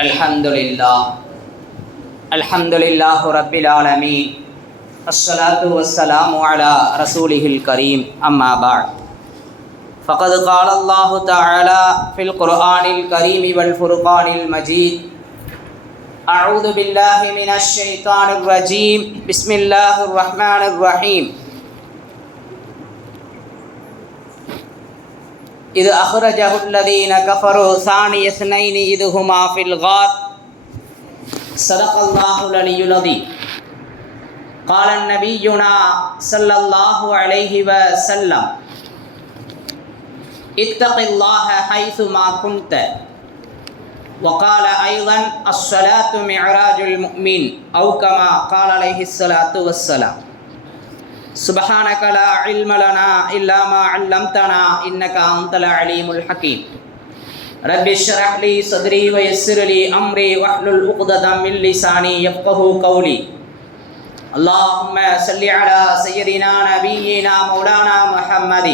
Alhamdulillah Rabbil Alameen. As-salatu was-salamu ala rasulihil kareem. Amma ba'd. Faqad qala Allahu ta'ala fil Qur'anil kareem wal furqanil majid. A'udhu billahi minash shaitanir rajim. Bismillahir rahmanir rahim. إذ أخرجه الذين كفروا ثاني اثنين إذ هما في الغار صدق الله العلي العظيم. قال النبينا صلى الله عليه وسلم اتق الله حيثما كنت. وقال أيضا الصلاة معراج المؤمن أو كما قال عليه الصلاة والسلام. سبحانك لا علم لنا إلا ما علمتنا إنك أنت العليم الحكيم. رب اشرح لي صدري ويسر لي أمري واحلل عقدة من لساني يفقهوا قولي. اللهم صل على سيدنا نبينا مولانا محمد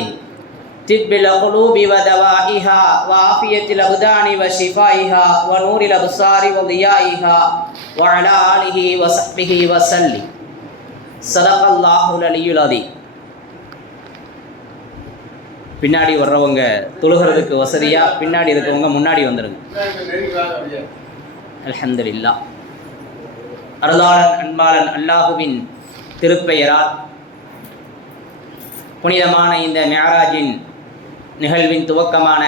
طب القلوب ودوائها وعافية الأبدان وشفائها ونور الأبصار وضيائها وعلى آله وصحبه وسلم. சதகல்லாஹுல் அலியுல் அதீம். பின்னாடி வர்றவங்க தொழுகிறதுக்கு வசதியா பின்னாடி இருக்கவங்க முன்னாடி வந்துடுங்க. அல்ஹம்துலில்லாஹ். அருளாளன் அன்பாளன் அல்லாஹுவின் திருப்பெயரால் புனிதமான இந்த மிஅராஜின் நிகழ்வின் துவக்கமான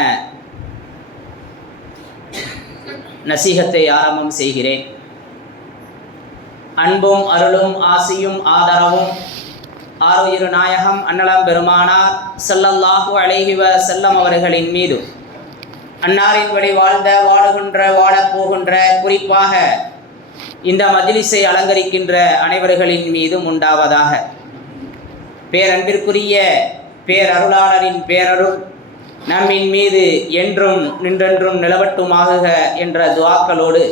நசீகத்தை ஆரம்பம் செய்கிறேன். அன்பும் அருளும் ஆசியும் ஆதரவும் ஆரோயிரு நாயகம் அன்னலம் பெருமானார் ஸல்லல்லாஹு அலைஹி வஸல்லம் அவர்களின் மீது, அன்னாரின் வழி வாழ்ந்த வாழுகின்ற வாழப்போகின்ற குறிப்பாக இந்த மஜ்லிஸை அலங்கரிக்கின்ற அனைவர்களின் மீதும் உண்டாவதாக. பேரன்பிற்குரிய பேரருளாளரின் பேரருள் நம்மின் மீது என்றும் நின்றென்றும் நிலவட்டுமாகுக என்ற துஆக்களோடு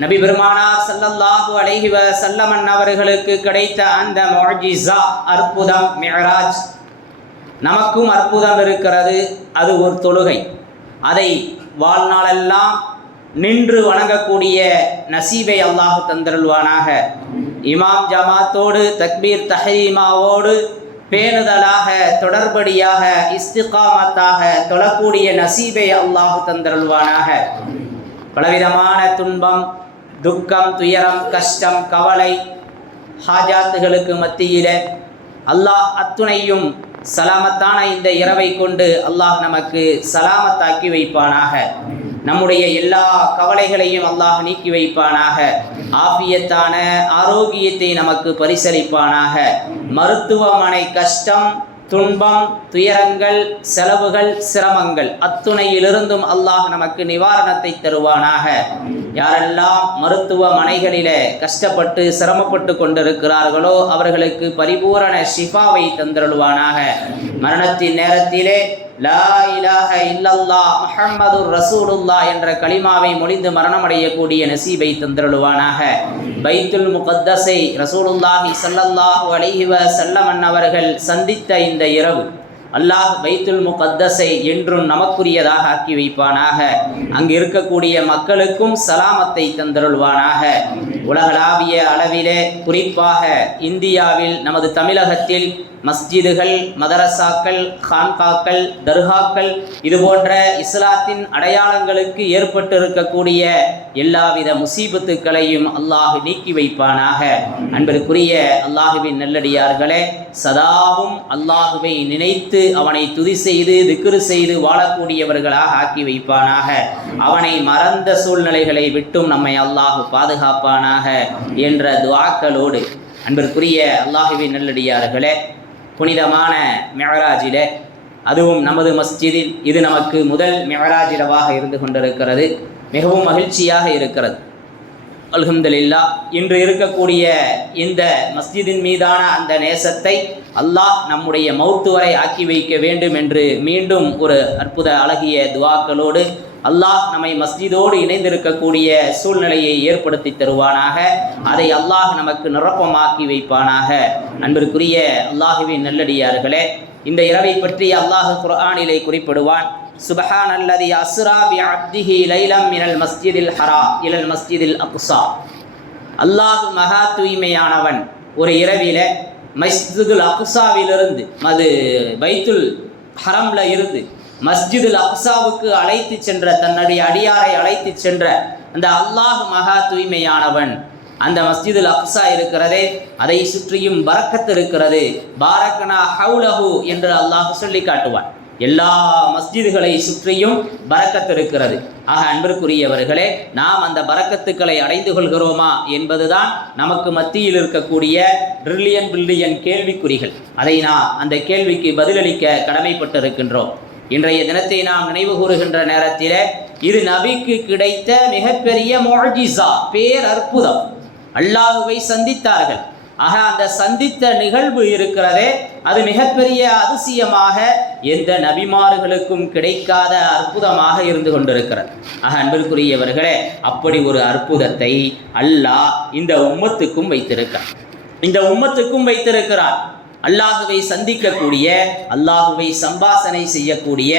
நபி பெருமானார் ஸல்லல்லாஹு அலைஹி வஸல்லம் அவர்களுக்கு கிடைத்த அந்த முஅஜிஸா அற்புதம் மிஅராஜ் நமக்கும் அற்புதம் இருக்கிறது. அது ஒரு தொழுகை. அதை வாழ்நாளெல்லாம் நின்று வணங்கக்கூடிய நசீபை அல்லாஹ் தந்தருள்வானாக. இமாம் ஜமாத்தோடு தக்பீர் தஹரீமாவோடு பேணுதலாக தொடர்படியாக இஸ்திகாமத்தாக தொழக்கூடிய நசீபை அல்லாஹ் தந்தருள்வானாக. பலவிதமான துன்பம், துக்கம், துயரம், கஷ்டம், கவலை, ஹாஜாத்துகளுக்கு மத்தியிலே அல்லாஹ் அத்துணையும் சலாமத்தான இந்த இரவை கொண்டு அல்லாஹ் நமக்கு சலாமத்தாக்கி வைப்பானாக. நம்முடைய எல்லா கவலைகளையும் அல்லாஹ் நீக்கி வைப்பானாக. ஆஃபியத்தான ஆரோக்கியத்தை நமக்கு பரிசளிப்பானாக. மருத்துவமனை கஷ்டம், துன்பம், துயரங்கள், செலவுகள், சிரமங்கள் அத்துணையிலிருந்தும் அல்லாஹ் நமக்கு நிவாரணத்தை தருவானாக. யாரெல்லாம் மருத்துவமனைகளிலே கஷ்டப்பட்டு சிரமப்பட்டு கொண்டிருக்கிறார்களோ அவர்களுக்கு பரிபூரண ஷிஃபாவை தந்தருள்வானாக. மரணத்தின் நேரத்திலே லா இலாஹ இல்லல்லாஹ் முஹம்மதுர் ரசூலுல்லாஹ் என்ற கலிமாவை மொழிந்து மரணமடையக்கூடிய நசீபை தந்தருள்வானாக. பைத்துல் முகத்தஸை ரசூலுல்லாஹி ஸல்லல்லாஹு அலைஹி வஸல்லம் அவர்கள் சந்தித்த இந்த இரவு அல்லாஹ் பைத்துல் முகத்தஸை என்றும் நமக்குரியதாக ஆக்கி வைப்பானாக. அங்கு இருக்கக்கூடிய மக்களுக்கும் சலாமத்தை தந்தருள்வானாக. உலகளாவிய அளவிலே குறிப்பாக இந்தியாவில் நமது தமிழகத்தில் மஸ்ஜிதுகள், மதரசாக்கள், கான்காக்கள், தர்காக்கள் இதுபோன்ற இஸ்லாத்தின் அடையாளங்களுக்கு ஏற்பட்டிருக்கக்கூடிய எல்லாவித முசீபத்துக்களையும் அல்லாஹ் நீக்கி வைப்பானாக. அன்பிற்குரிய அல்லாஹுவின் நல்லடியார்களே, சதாவும் அல்லாஹுவை நினைத்து அவனை துதி செய்து திக்ரு செய்து வாழக்கூடியவர்களாக ஆக்கி வைப்பானாக. அவனை மறந்த சூழ்நிலைகளை விட்டும் நம்மை அல்லாஹ் பாதுகாப்பானாக என்ற துஆக்களோடு அன்பிற்குரிய அல்லாஹுவின் நல்லடியார்களே, புனிதமான மிஅராஜிலே அதுவும் நமது மஸ்ஜிதில் இது நமக்கு முதல் மிஅராஜ் இரவாக இருந்து கொண்டிருக்கிறது. மிகவும் மகிழ்ச்சியாக இருக்கிறது. அல்ஹம்துலில்லாஹ். இன்று இருக்கக்கூடிய இந்த மஸ்ஜிதின் மீதான அந்த நேசத்தை அல்லாஹ் நம்முடைய மௌத்து வரை ஆக்கி வைக்க வேண்டும் என்று மீண்டும் ஒரு அற்புத அழகிய துஆக்களோடு அல்லாஹ் நம்மை மஸ்ஜிதோடு இணைந்திருக்கக்கூடிய சூழ்நிலையை ஏற்படுத்தி தருவானாக. அதை அல்லாஹ் நமக்கு நிரப்பமாக்கி வைப்பானாக. அன்பிற்குரிய அல்லாஹுவின் நல்லடியார்களே, இந்த இரவை பற்றி அல்லாஹ் குர்ஆனிலே குறிப்பிடுவான். சுப்ஹானல்லதி அஸ்ரா பி அப்திஹி லைலம் மினல் மஸ்ஜிதில் ஹராம் இலல் மஸ்ஜிதில் அக்ஸா. அல்லாஹ் மகா தூய்மையானவன் ஒரு இரவில மஸ்ஜிதுல் அக்ஸாவிலிருந்து பைத்துல் ஹரம்ல இருந்து மஸ்ஜிதுல் அக்ஸாவுக்கு அழைத்து சென்ற தன்னுடைய அடியாரை அழைத்து சென்ற அந்த அல்லாஹ் மகா தூய்மையானவன். அந்த மஸ்ஜிதுல் அக்ஸா இருக்கிறதே, அதை சுற்றியும் பரக்கத்து இருக்கிறது. பாரக்னா ஹவுலஹு என்று அல்லாஹ் சொல்லி காட்டுவான். எல்லா மஸ்ஜிதுகளை சுற்றியும் பரக்கத்து இருக்கிறது. ஆக அன்பிற்குரியவர்களே, நாம் அந்த பரக்கத்துக்களை அடைந்து கொள்கிறோமா என்பதுதான் நமக்கு மத்தியில் இருக்கக்கூடிய பில்லியன் கேள்விக்குறிகள். அதை நாம் அந்த கேள்விக்கு பதிலளிக்க கடமைப்பட்டு இருக்கின்றோம். இன்றைய தினத்தை நாம் நினைவு கூறுகின்ற நேரத்தில் இது நபிக்கு கிடைத்த மிகப்பெரிய முஅஜிஸா, பேரற்புதம். அல்லாஹுவை சந்தித்தார்கள். ஆக அந்த சந்தித்த நிகழ்வு இருக்கிறதே, அது மிகப்பெரிய அதிசயமாக எந்த நபிமார்களுக்கும் கிடைக்காத அற்புதமாக இருந்து கொண்டிருக்கிறது. ஆக அன்பிற்குரியவர்களே, அப்படி ஒரு அற்புதத்தை அல்லாஹ் இந்த உம்மத்துக்கும் வைத்திருக்கிறார். அல்லாஹுவை சந்திக்கக்கூடிய, அல்லாஹுவை சம்பாசனை செய்யக்கூடிய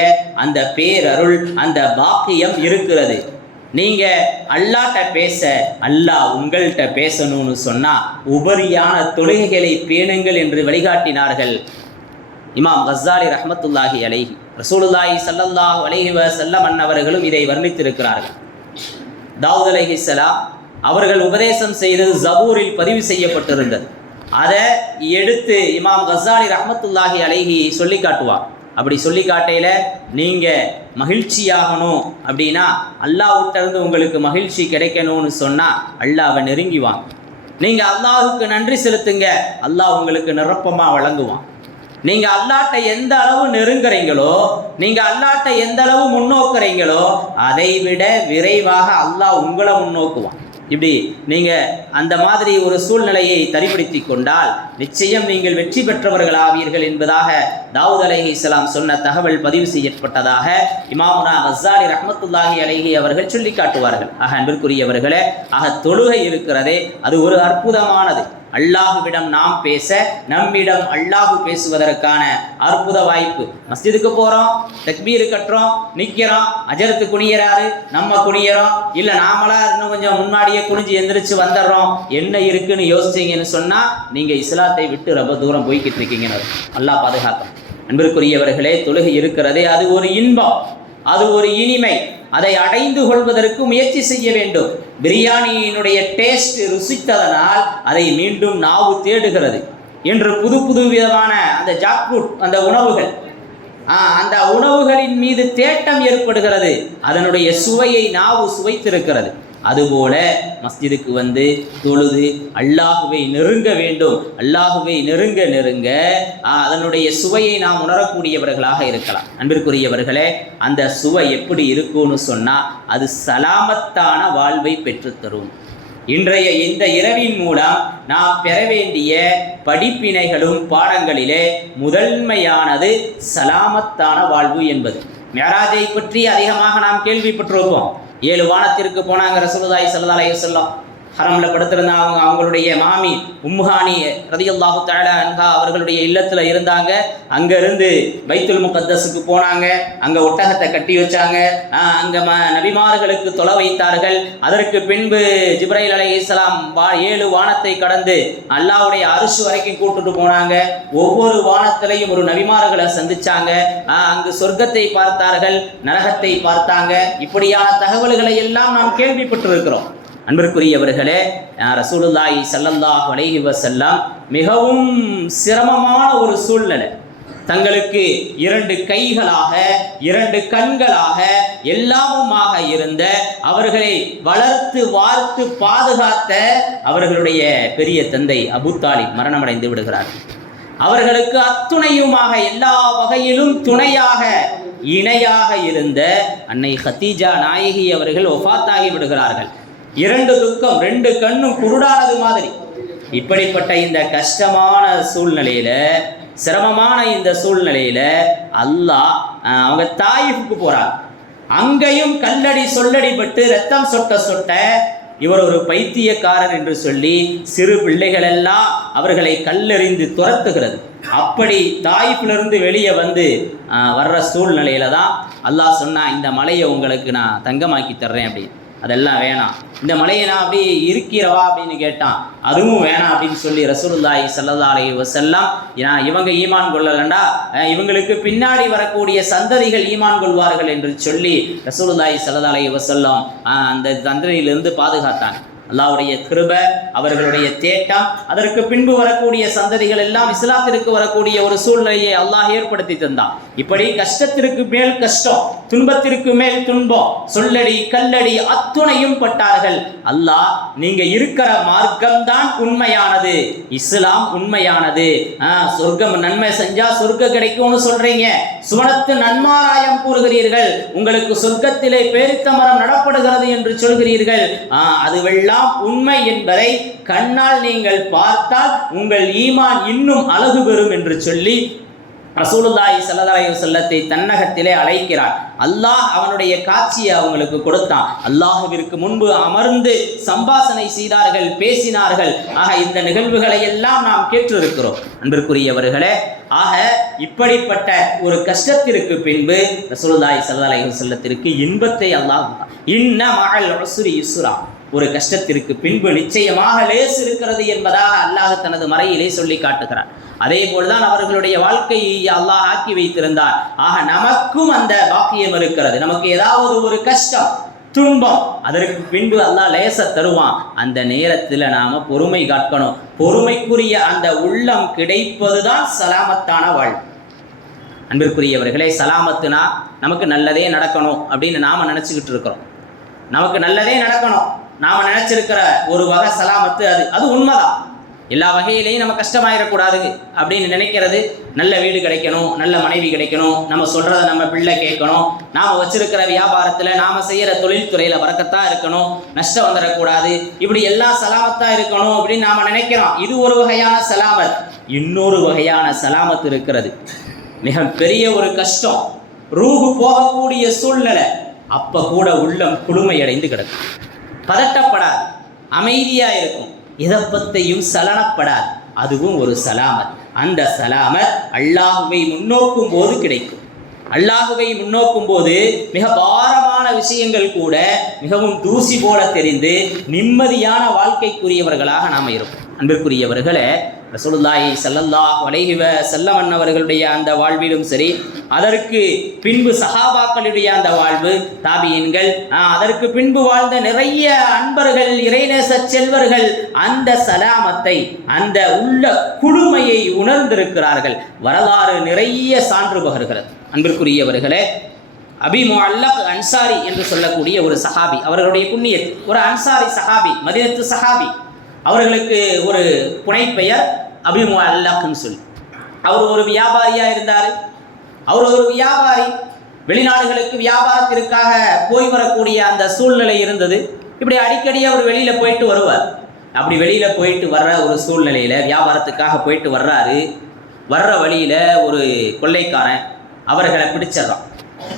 அந்த பேரருள், அந்த பாக்கியம் இருக்கிறது. நீங்க அல்லாஹ்ட்ட பேச, அல்லாஹ் உங்கள்கிட்ட பேசணும்னு சொன்னா உபரியான தொழுகைகளை பேணுங்கள் என்று வழிகாட்டினார்கள் இமாம் கஸ்ஸாலி ரஹ்மத்துல்லாஹி அலைஹி. ரசூலுல்லாஹி ஸல்லல்லாஹு அலைஹி வஸல்லம் அன்னவர்களும் இதை வர்ணித்திருக்கிறார்கள். தாவூத் அலைஹிஸ்ஸலாம் அவர்கள் உபதேசம் செய்தது ஜபூரில் பதிவு செய்யப்பட்டிருந்தது. அதை எடுத்து இமாம் கஸ்ஸாலி ரஹ்மத்துல்லாஹி அலைஹி சொல்லி காட்டுவார். அப்படி சொல்லி காட்டையில் நீங்கள் மகிழ்ச்சியாகணும் அப்படின்னா, அல்லாஹ்விட்டிருந்து உங்களுக்கு மகிழ்ச்சி கிடைக்கணும்னு சொன்னால் அல்லாஹ்வை நெருங்கிவாங்க. நீங்கள் அல்லாஹுக்கு நன்றி செலுத்துங்க, அல்லாஹ் உங்களுக்கு நிரப்பமாக வழங்குவான். நீங்கள் அல்லாஹ்ட்ட எந்த அளவு நெருங்குறீங்களோ, நீங்கள் அல்லாஹ்ட்ட எந்த அளவு முன்னோக்குறீங்களோ, அதை விட விரைவாக அல்லாஹ் உங்களை முன்னோக்குவான். இப்படி நீங்கள் அந்த மாதிரி ஒரு சூழ்நிலையை தரிப்படுத்தி கொண்டால் நிச்சயம் நீங்கள் வெற்றி பெற்றவர்களாவீர்கள் என்பதாக தாவூத் அலைஹிஸ்ஸலாம் சொன்ன தகவல் பதிவு செய்யப்பட்டதாக இமாமுனா கஸ்ஸாலி ரஹ்மத்துல்லாஹி அலைஹி அவர்கள் சொல்லி காட்டுவார்கள். ஆக அன்பிற்குரியவர்களே, தொழுகை இருக்கிறதே, அது ஒரு அற்புதமானது. அல்லாஹுவிடம் நாம் பேச, நம்மிடம் அல்லாஹு பேசுவதற்கான அற்புத வாய்ப்பு. மஸ்ஜிதுக்கு போகிறோம், தக்பீர் கட்டுறோம், நிற்கிறோம், அஜரத்து குனியறாரு, நம்ம குனியறோம், இல்லை நாமளா இன்னும் கொஞ்சம் முன்னாடியே குனிஞ்சு எந்திரிச்சு வந்துடுறோம். என்ன இருக்குன்னு யோசிச்சிங்கன்னு சொன்னால் நீங்கள் இஸ்லாத்தை விட்டு ரொம்ப தூரம் போய்கிட்டு இருக்கீங்கன்னு அல்லாஹ் பாதுகாக்கும். அன்பிற்குரியவர்களே, தொழுகை இருக்கிறதே, அது ஒரு இன்பம், அது ஒரு இனிமை. அதை அடைந்து கொள்வதற்கு முயற்சி செய்ய வேண்டும். பிரியாணியினுடைய டேஸ்ட் ருசித்ததனால் அதை மீண்டும் நாவு தேடுகிறது. என்று புது விதமான அந்த ஜாக்ஃப்ரூட், அந்த உணவுகள், அந்த உணவுகளின் மீது தேட்டம் ஏற்படுகிறது. அதனுடைய சுவையை நாவு சுவைத்திருக்கிறது. அதுபோல மஸ்ஜிதுக்கு வந்து தொழுது அல்லாஹுவை நெருங்க வேண்டும். அல்லாஹுவை நெருங்க அதனுடைய சுவையை நாம் உணரக்கூடியவர்களாக இருக்கலாம். அன்பிற்குரியவர்களே, அந்த சுவை எப்படி இருக்கும்னு சொன்னால் அது சலாமத்தான வாழ்வை பெற்றுத்தரும். இன்றைய இந்த இரவின் மூலம் நாம் பெற வேண்டிய படிப்பினைகளும் பாடங்களிலே முதன்மையானது சலாமத்தான வாழ்வு என்பது. மிஅராஜை பற்றி அதிகமாக நாம் கேள்விப்பட்டிருப்போம். 7 வானத்திற்கு போனாங்க ரசூலுல்லாஹி ஸல்லல்லாஹு அலைஹி வஸல்லம். ஹரமில் படுத்திருந்தாங்க. அவங்களுடைய மாமி உம்முஹானி ரலியல்லாஹு தஆலா அன்ஹா அவர்களுடைய இல்லத்தில் இருந்தாங்க. அங்கேருந்து பைத்துல் முகத்தஸுக்கு போனாங்க. அங்கே ஒட்டகத்தை கட்டி வச்சாங்க. அங்கே நபிமார்களுக்கு தொலை வைத்தார்கள். அதற்கு பின்பு ஜிப்ரைல் அலைஹிஸ்ஸலாம் 7 வானத்தை கடந்து அல்லாஹ்வுடைய அர்ஷ் வரைக்கும் கூட்டுட்டு போனாங்க. ஒவ்வொரு வானத்திலையும் ஒரு நபிமார்களை சந்திச்சாங்க. அங்கு சொர்க்கத்தை பார்த்தார்கள், நரகத்தை பார்த்தாங்க. இப்படியான தகவல்களை எல்லாம் நாம் கேள்விப்பட்டிருக்கிறோம். அன்பிற்குரியவர்களே, ரசூலுல்லாஹி ஸல்லல்லாஹு அலைஹி வஸல்லம் மிகவும் சிரமமான ஒரு சூழ்நிலை. தங்களுக்கு 2 கைகளாக 2 கண்களாக எல்லாமுமாக இருந்த, அவர்களை வளர்த்து வார்த்து பாதுகாத்த அவர்களுடைய பெரிய தந்தை அபூ தாலிப் மரணமடைந்து விடுகிறார். அவர்களுக்கு அத்துணையுமாக எல்லா வகையிலும் துணையாக இணையாக இருந்த அன்னை கதீஜா நாயகி அவர்கள் வஃபாத்தாகி விடுகிறார்கள். 2 துக்கம், 2 கண்ணும் குருடானது மாதிரி. இப்படிப்பட்ட இந்த கஷ்டமான சூழ்நிலையில, சிரமமான இந்த சூழ்நிலையில அல்லாஹ் அவங்க தாயிஃபுக்கு போறாங்க. அங்கேயும் கல்லடி சொல்லடி பட்டு ரத்தம் சொட்ட இவர் ஒரு பைத்தியக்காரர் என்று சொல்லி சிறு பிள்ளைகள் எல்லாம் அவர்களை கல்லெறிந்து துரத்துகிறது. அப்படி தாயிஃபிலிருந்து வெளியே வந்து வர்ற சூழ்நிலையில தான் அல்லாஹ் சொன்னா, இந்த மலையை உங்களுக்கு நான் தங்கமாக்கி தர்றேன் அப்படின்னு. அதெல்லாம் வேணாம், இந்த மலையை நான் அப்படி இருக்கிறவா அப்படின்னு கேட்டான். அதுவும் வேணாம் அப்படின்னு சொல்லி ரசூலுல்லாஹி ஸல்லல்லாஹு அலைஹி வஸல்லம், இவங்க ஈமான் கொள்ளலண்டா இவங்களுக்கு பின்னாடி வரக்கூடிய சந்ததிகள் ஈமான் கொள்வார்கள் என்று சொல்லி ரசூலுல்லாஹி ஸல்லல்லாஹு அலைஹி வஸல்லம் அந்த தண்டனையிலிருந்து பாதுகாத்தான். அல்லாஹ்வுடைய கிருபை, அவர்களுடைய தேட்டம், அதற்கு பின்பு வரக்கூடிய சந்ததிகள் எல்லாம் இஸ்லாத்திற்கு வரக்கூடிய ஒரு சூழ்நிலையை அல்லாஹ் ஏற்படுத்தி தந்தான். இப்படி கஷ்டத்திற்கு மேல் கஷ்டம், துன்பத்திற்கு மேல் துன்பம், சொல்லடி கல்லடி அத்துணையும் பட்டார்கள். அல்லாஹ், நீங்க இருக்கிற மார்க்கம்தான் உண்மையானது, இஸ்லாம் உண்மையானது, சொர்க்கம் நன்மை செஞ்சா சொர்க்கம் கிடைக்கும்னு சொல்றீங்க, சுவனத்து நன்மாராயம் கூறுகிறீர்கள், உங்களுக்கு சொர்க்கத்திலே பேரித்த மரம் நடப்படுகிறது என்று சொல்கிறீர்கள், அதுவெல்லாம் உண்மை என்பதை கண்ணால் நீங்கள் பார்த்தால் உங்கள் ஈமான் இன்னும் அழகு பெறும் என்று சொல்லி ரசூலுல்லாஹி ஸல்லல்லாஹு அலைஹி வஸல்லத்தை தன்னகத்திலே அழைக்கிறார். அல்லாஹ் அவனுடைய காட்சியை அவங்களுக்கு கொடுத்தான். அல்லாஹ்விற்கு முன்பு அமர்ந்து சம்பாஷணை செய்தார்கள், பேசினார்கள். ஆக இந்த நிகழ்வுகளை எல்லாம் நாம் கேட்டிருக்கிறோம் அன்பிற்குரியவர்களே. ஆக இப்படிப்பட்ட ஒரு கஷ்டத்திற்கு பின்பு ரசூலுல்லாஹி ஸல்லல்லாஹு அலைஹி வஸல்லத்திற்கு இன்பத்தை அல்லாஹ், இன்ன மஅல் உஸ்ரி யுஸ்ரா, ஒரு கஷ்டத்திற்கு பின்பு நிச்சயமாக லேசு இருக்கிறது என்பதாக அல்லாஹ் தனது மறையிலே சொல்லி காட்டுகிறார். அதே போல்தான் அவர்களுடைய வாழ்க்கையை அல்லாஹ் ஆக்கி வைத்திருந்தார். ஆக நமக்கும் அந்த பாக்கியம் இருக்கிறது. நமக்கு ஏதாவது ஒரு கஷ்டம், துன்பம், அதற்கு பின்பு அல்லாஹ் லேச தருவான். அந்த நேரத்தில் நாம பொறுமை காக்கணும். பொறுமைக்குரிய அந்த உள்ளம் கிடைப்பதுதான் சலாமத்தான வாழ்வு. அன்பிற்குரியவர்களே, சலாமத்துனா நமக்கு நல்லதே நடக்கணும் அப்படின்னு நாம நினைச்சுக்கிட்டு இருக்கிறோம். நமக்கு நல்லதே நடக்கணும் நாம நினைச்சிருக்கிற ஒரு வகை சலாமத்து, அது உண்மைதான். எல்லா வகையிலையும் நம்ம கஷ்டமாயிடக்கூடாது அப்படின்னு நினைக்கிறது. நல்ல வீடு கிடைக்கணும், நல்ல மனைவி கிடைக்கணும், நம்ம சொல்றதை நம்ம பிள்ளை கேட்கணும், நாம வச்சிருக்கிற வியாபாரத்துல நாம செய்யற தொழில்துறையில வரக்கத்தா இருக்கணும், நஷ்டம் வந்துடக்கூடாது, இப்படி எல்லாம் சலாமத்தா இருக்கணும் அப்படின்னு நாம நினைக்கிறோம். இது ஒரு வகையான சலாமத். இன்னொரு வகையான சலாமத்து இருக்கிறது. மிக பெரிய ஒரு கஷ்டம், ரூஹு போகக்கூடிய சூழ்நிலை, அப்ப கூட உள்ளம் குளுமையடைந்து கிடக்கும், பதட்டப்படாது, அமைதியா இருக்கும், எதை பத்தையும் சலனப்படாது. அதுவும் ஒரு சலாமத். அந்த சலாமத் அல்லாஹுவை முன்னோக்கும் போது கிடைக்கும். அல்லாஹுவை முன்னோக்கும் போது மிக பாரமான விஷயங்கள் கூட மிகவும் தூசி போல தெரிந்து நிம்மதியான வாழ்க்கைக்குரியவர்களாக நாம் இருப்போம். அன்பிற்குரியவர்களே, ரசூலுல்லாஹி ஸல்லல்லாஹு அலைஹி வஸல்லம் அவர்களுடைய அந்த வாழ்விலும் சரி, அதற்கு பின்பு சஹாபாக்களுடைய அந்த வாழ்வு, தாபியீன்கள், அதற்கு பின்பு வாழ்ந்த நிறைய அன்பர்கள், இறைநேச செல்வர்கள் அந்த சலாமத்தை, அந்த உள்ள குளுமையை உணர்ந்திருக்கிறார்கள். வரலாறு நிறைய சான்று பகர்கிறது. அன்பிற்குரியவர்களே, அபி முஅல்லக் அன்சாரி என்று சொல்லக்கூடிய ஒரு சஹாபி, அவர்களுடைய குன்னியத், ஒரு அன்சாரி சஹாபி, மதீனத்து சஹாபி. அவர்களுக்கு ஒரு புனைப்பெயர் அபி முஅல்லக்னு சொல்லி. அவர் ஒரு வியாபாரியா இருந்தார். அவர் ஒரு வியாபாரி, வெளிநாடுகளுக்கு வியாபாரத்திற்காக போய் வரக்கூடிய அந்த சூழ்நிலை இருந்தது. இப்படி அடிக்கடி அவர் வெளியில போயிட்டு வருவார். அப்படி வெளியில போயிட்டு வர்ற ஒரு சூழ்நிலையில வியாபாரத்துக்காக போயிட்டு வர்றாரு. வர்ற வழியில ஒரு கொள்ளைக்காரன் அவர்களை பிடிச்சிடறான்.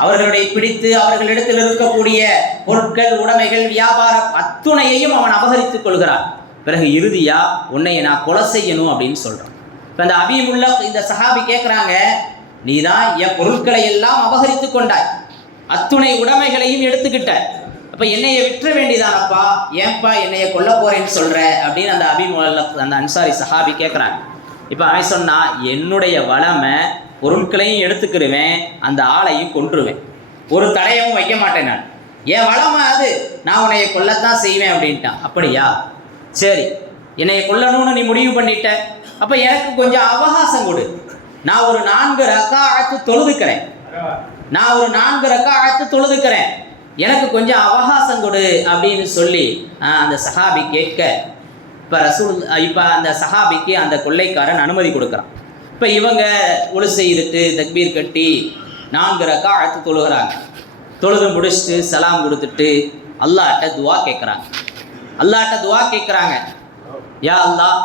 அவர்களை பிடித்து அவர்களிடத்தில் இருக்கக்கூடிய பொருட்கள், உடைமைகள், வியாபாரம் அத்துணையையும் அவன் அபகரித்துக் கொள்கிறான். பிறகு இறுதியா உன்னைய நான் கொலை செய்யணும் அப்படின்னு சொல்றான். இப்போ அந்த அபி முல்லக் இந்த சஹாபி கேட்குறாங்க, நீ தான் என் பொருட்களை எல்லாம் அபகரித்து கொண்டாய், அத்துணை உடைமைகளையும் எடுத்துக்கிட்ட, அப்போ என்னைய விற்ற வேண்டியதானப்பா, ஏன்பா என்னைய கொல்ல போறேன்னு சொல்ற அப்படின்னு அந்த அபி முல்லக் அந்த அன்சாரி சஹாபி கேட்குறாங்க. இப்போ அவன் சொன்னா, என்னுடைய வளமை பொருட்களையும் எடுத்துக்கிடுவேன், அந்த ஆளையும் கொன்றுவேன், ஒரு தடையவும் வைக்க மாட்டேன், நான் என் வளமை அது, நான் உன்னைய கொல்லத்தான் செய்வேன் அப்படின்ட்டான். அப்படியா, சரி, என்னைய கொல்லணும்னு நீ முடிவு பண்ணிட்ட, அப்போ எனக்கு கொஞ்சம் அவகாசம் கொடு, நான் ஒரு 4 ரக்காஅத்து தொழுதுக்கிறேன், நான் ஒரு 4 ரக்காஅத்து தொழுதுக்கிறேன், எனக்கு கொஞ்சம் அவகாசம் கொடு அப்படின்னு சொல்லி அந்த சஹாபி கேட்க, இப்போ அந்த சஹாபிக்கு அந்த கொள்ளைக்காரன் அனுமதி கொடுக்குறான். இப்போ இவங்க ஒழு செய்துட்டு தக்பீர் கட்டி 4 ரக்காஅத்து தொழுகிறாங்க. தொழுது முடிச்சுட்டு சலாம் கொடுத்துட்டு அல்லாஹ்ட்ட துவா கேட்குறாங்க. அல்லாஹ்ட்ட துவா கேட்குறாங்க, யா அல்லாஹ்,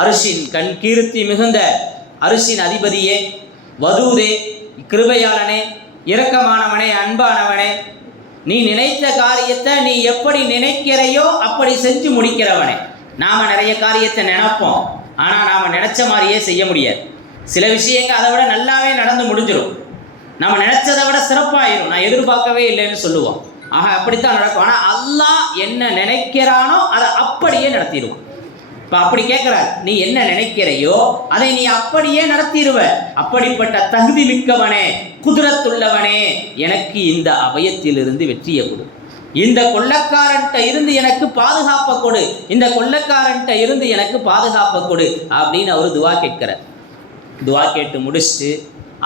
அரிசின் கண் கீர்த்தி மிகுந்த அரிசின் அதிபதியே, வதூதே, கிருபையாளனே, இரக்கமானவனே, அன்பானவனே, நீ நினைத்த காரியத்தை நீ எப்படி நினைக்கிறையோ அப்படி செஞ்சு முடிக்கிறவனே. நாம நிறைய காரியத்தை நினைப்போம், ஆனால் நாம் நினச்ச மாதிரியே செய்ய முடியாது. சில விஷயங்கள் அதை விட நல்லாவே நடந்து முடிஞ்சிடும். நம்ம நினச்சதை விட சிறப்பாயிரும். நான் எதிர்பார்க்கவே இல்லைன்னு சொல்லுவோம். ஆக அப்படித்தான் நடக்கும். ஆனால் அல்லாஹ் என்ன நினைக்கிறானோ அதை அப்படியே நடத்திடுவான். இப்போ அப்படி கேட்குறார், நீ என்ன நினைக்கிறையோ அதை நீ அப்படியே நடத்திடுவ. அப்படிப்பட்ட தகுதி மிக்கவனே, குதிரத்துள்ளவனே, எனக்கு இந்த அபயத்திலிருந்து வெற்றியை கொடு, இந்த கொள்ளக்காரன்ட்ட இருந்து எனக்கு பாதுகாப்பை கொடு, இந்த கொள்ளக்காரன்ட்ட இருந்து எனக்கு பாதுகாப்பை கொடு அப்படின்னு அவர் துவா கேட்கிறார். துவா கேட்டு முடிச்சுட்டு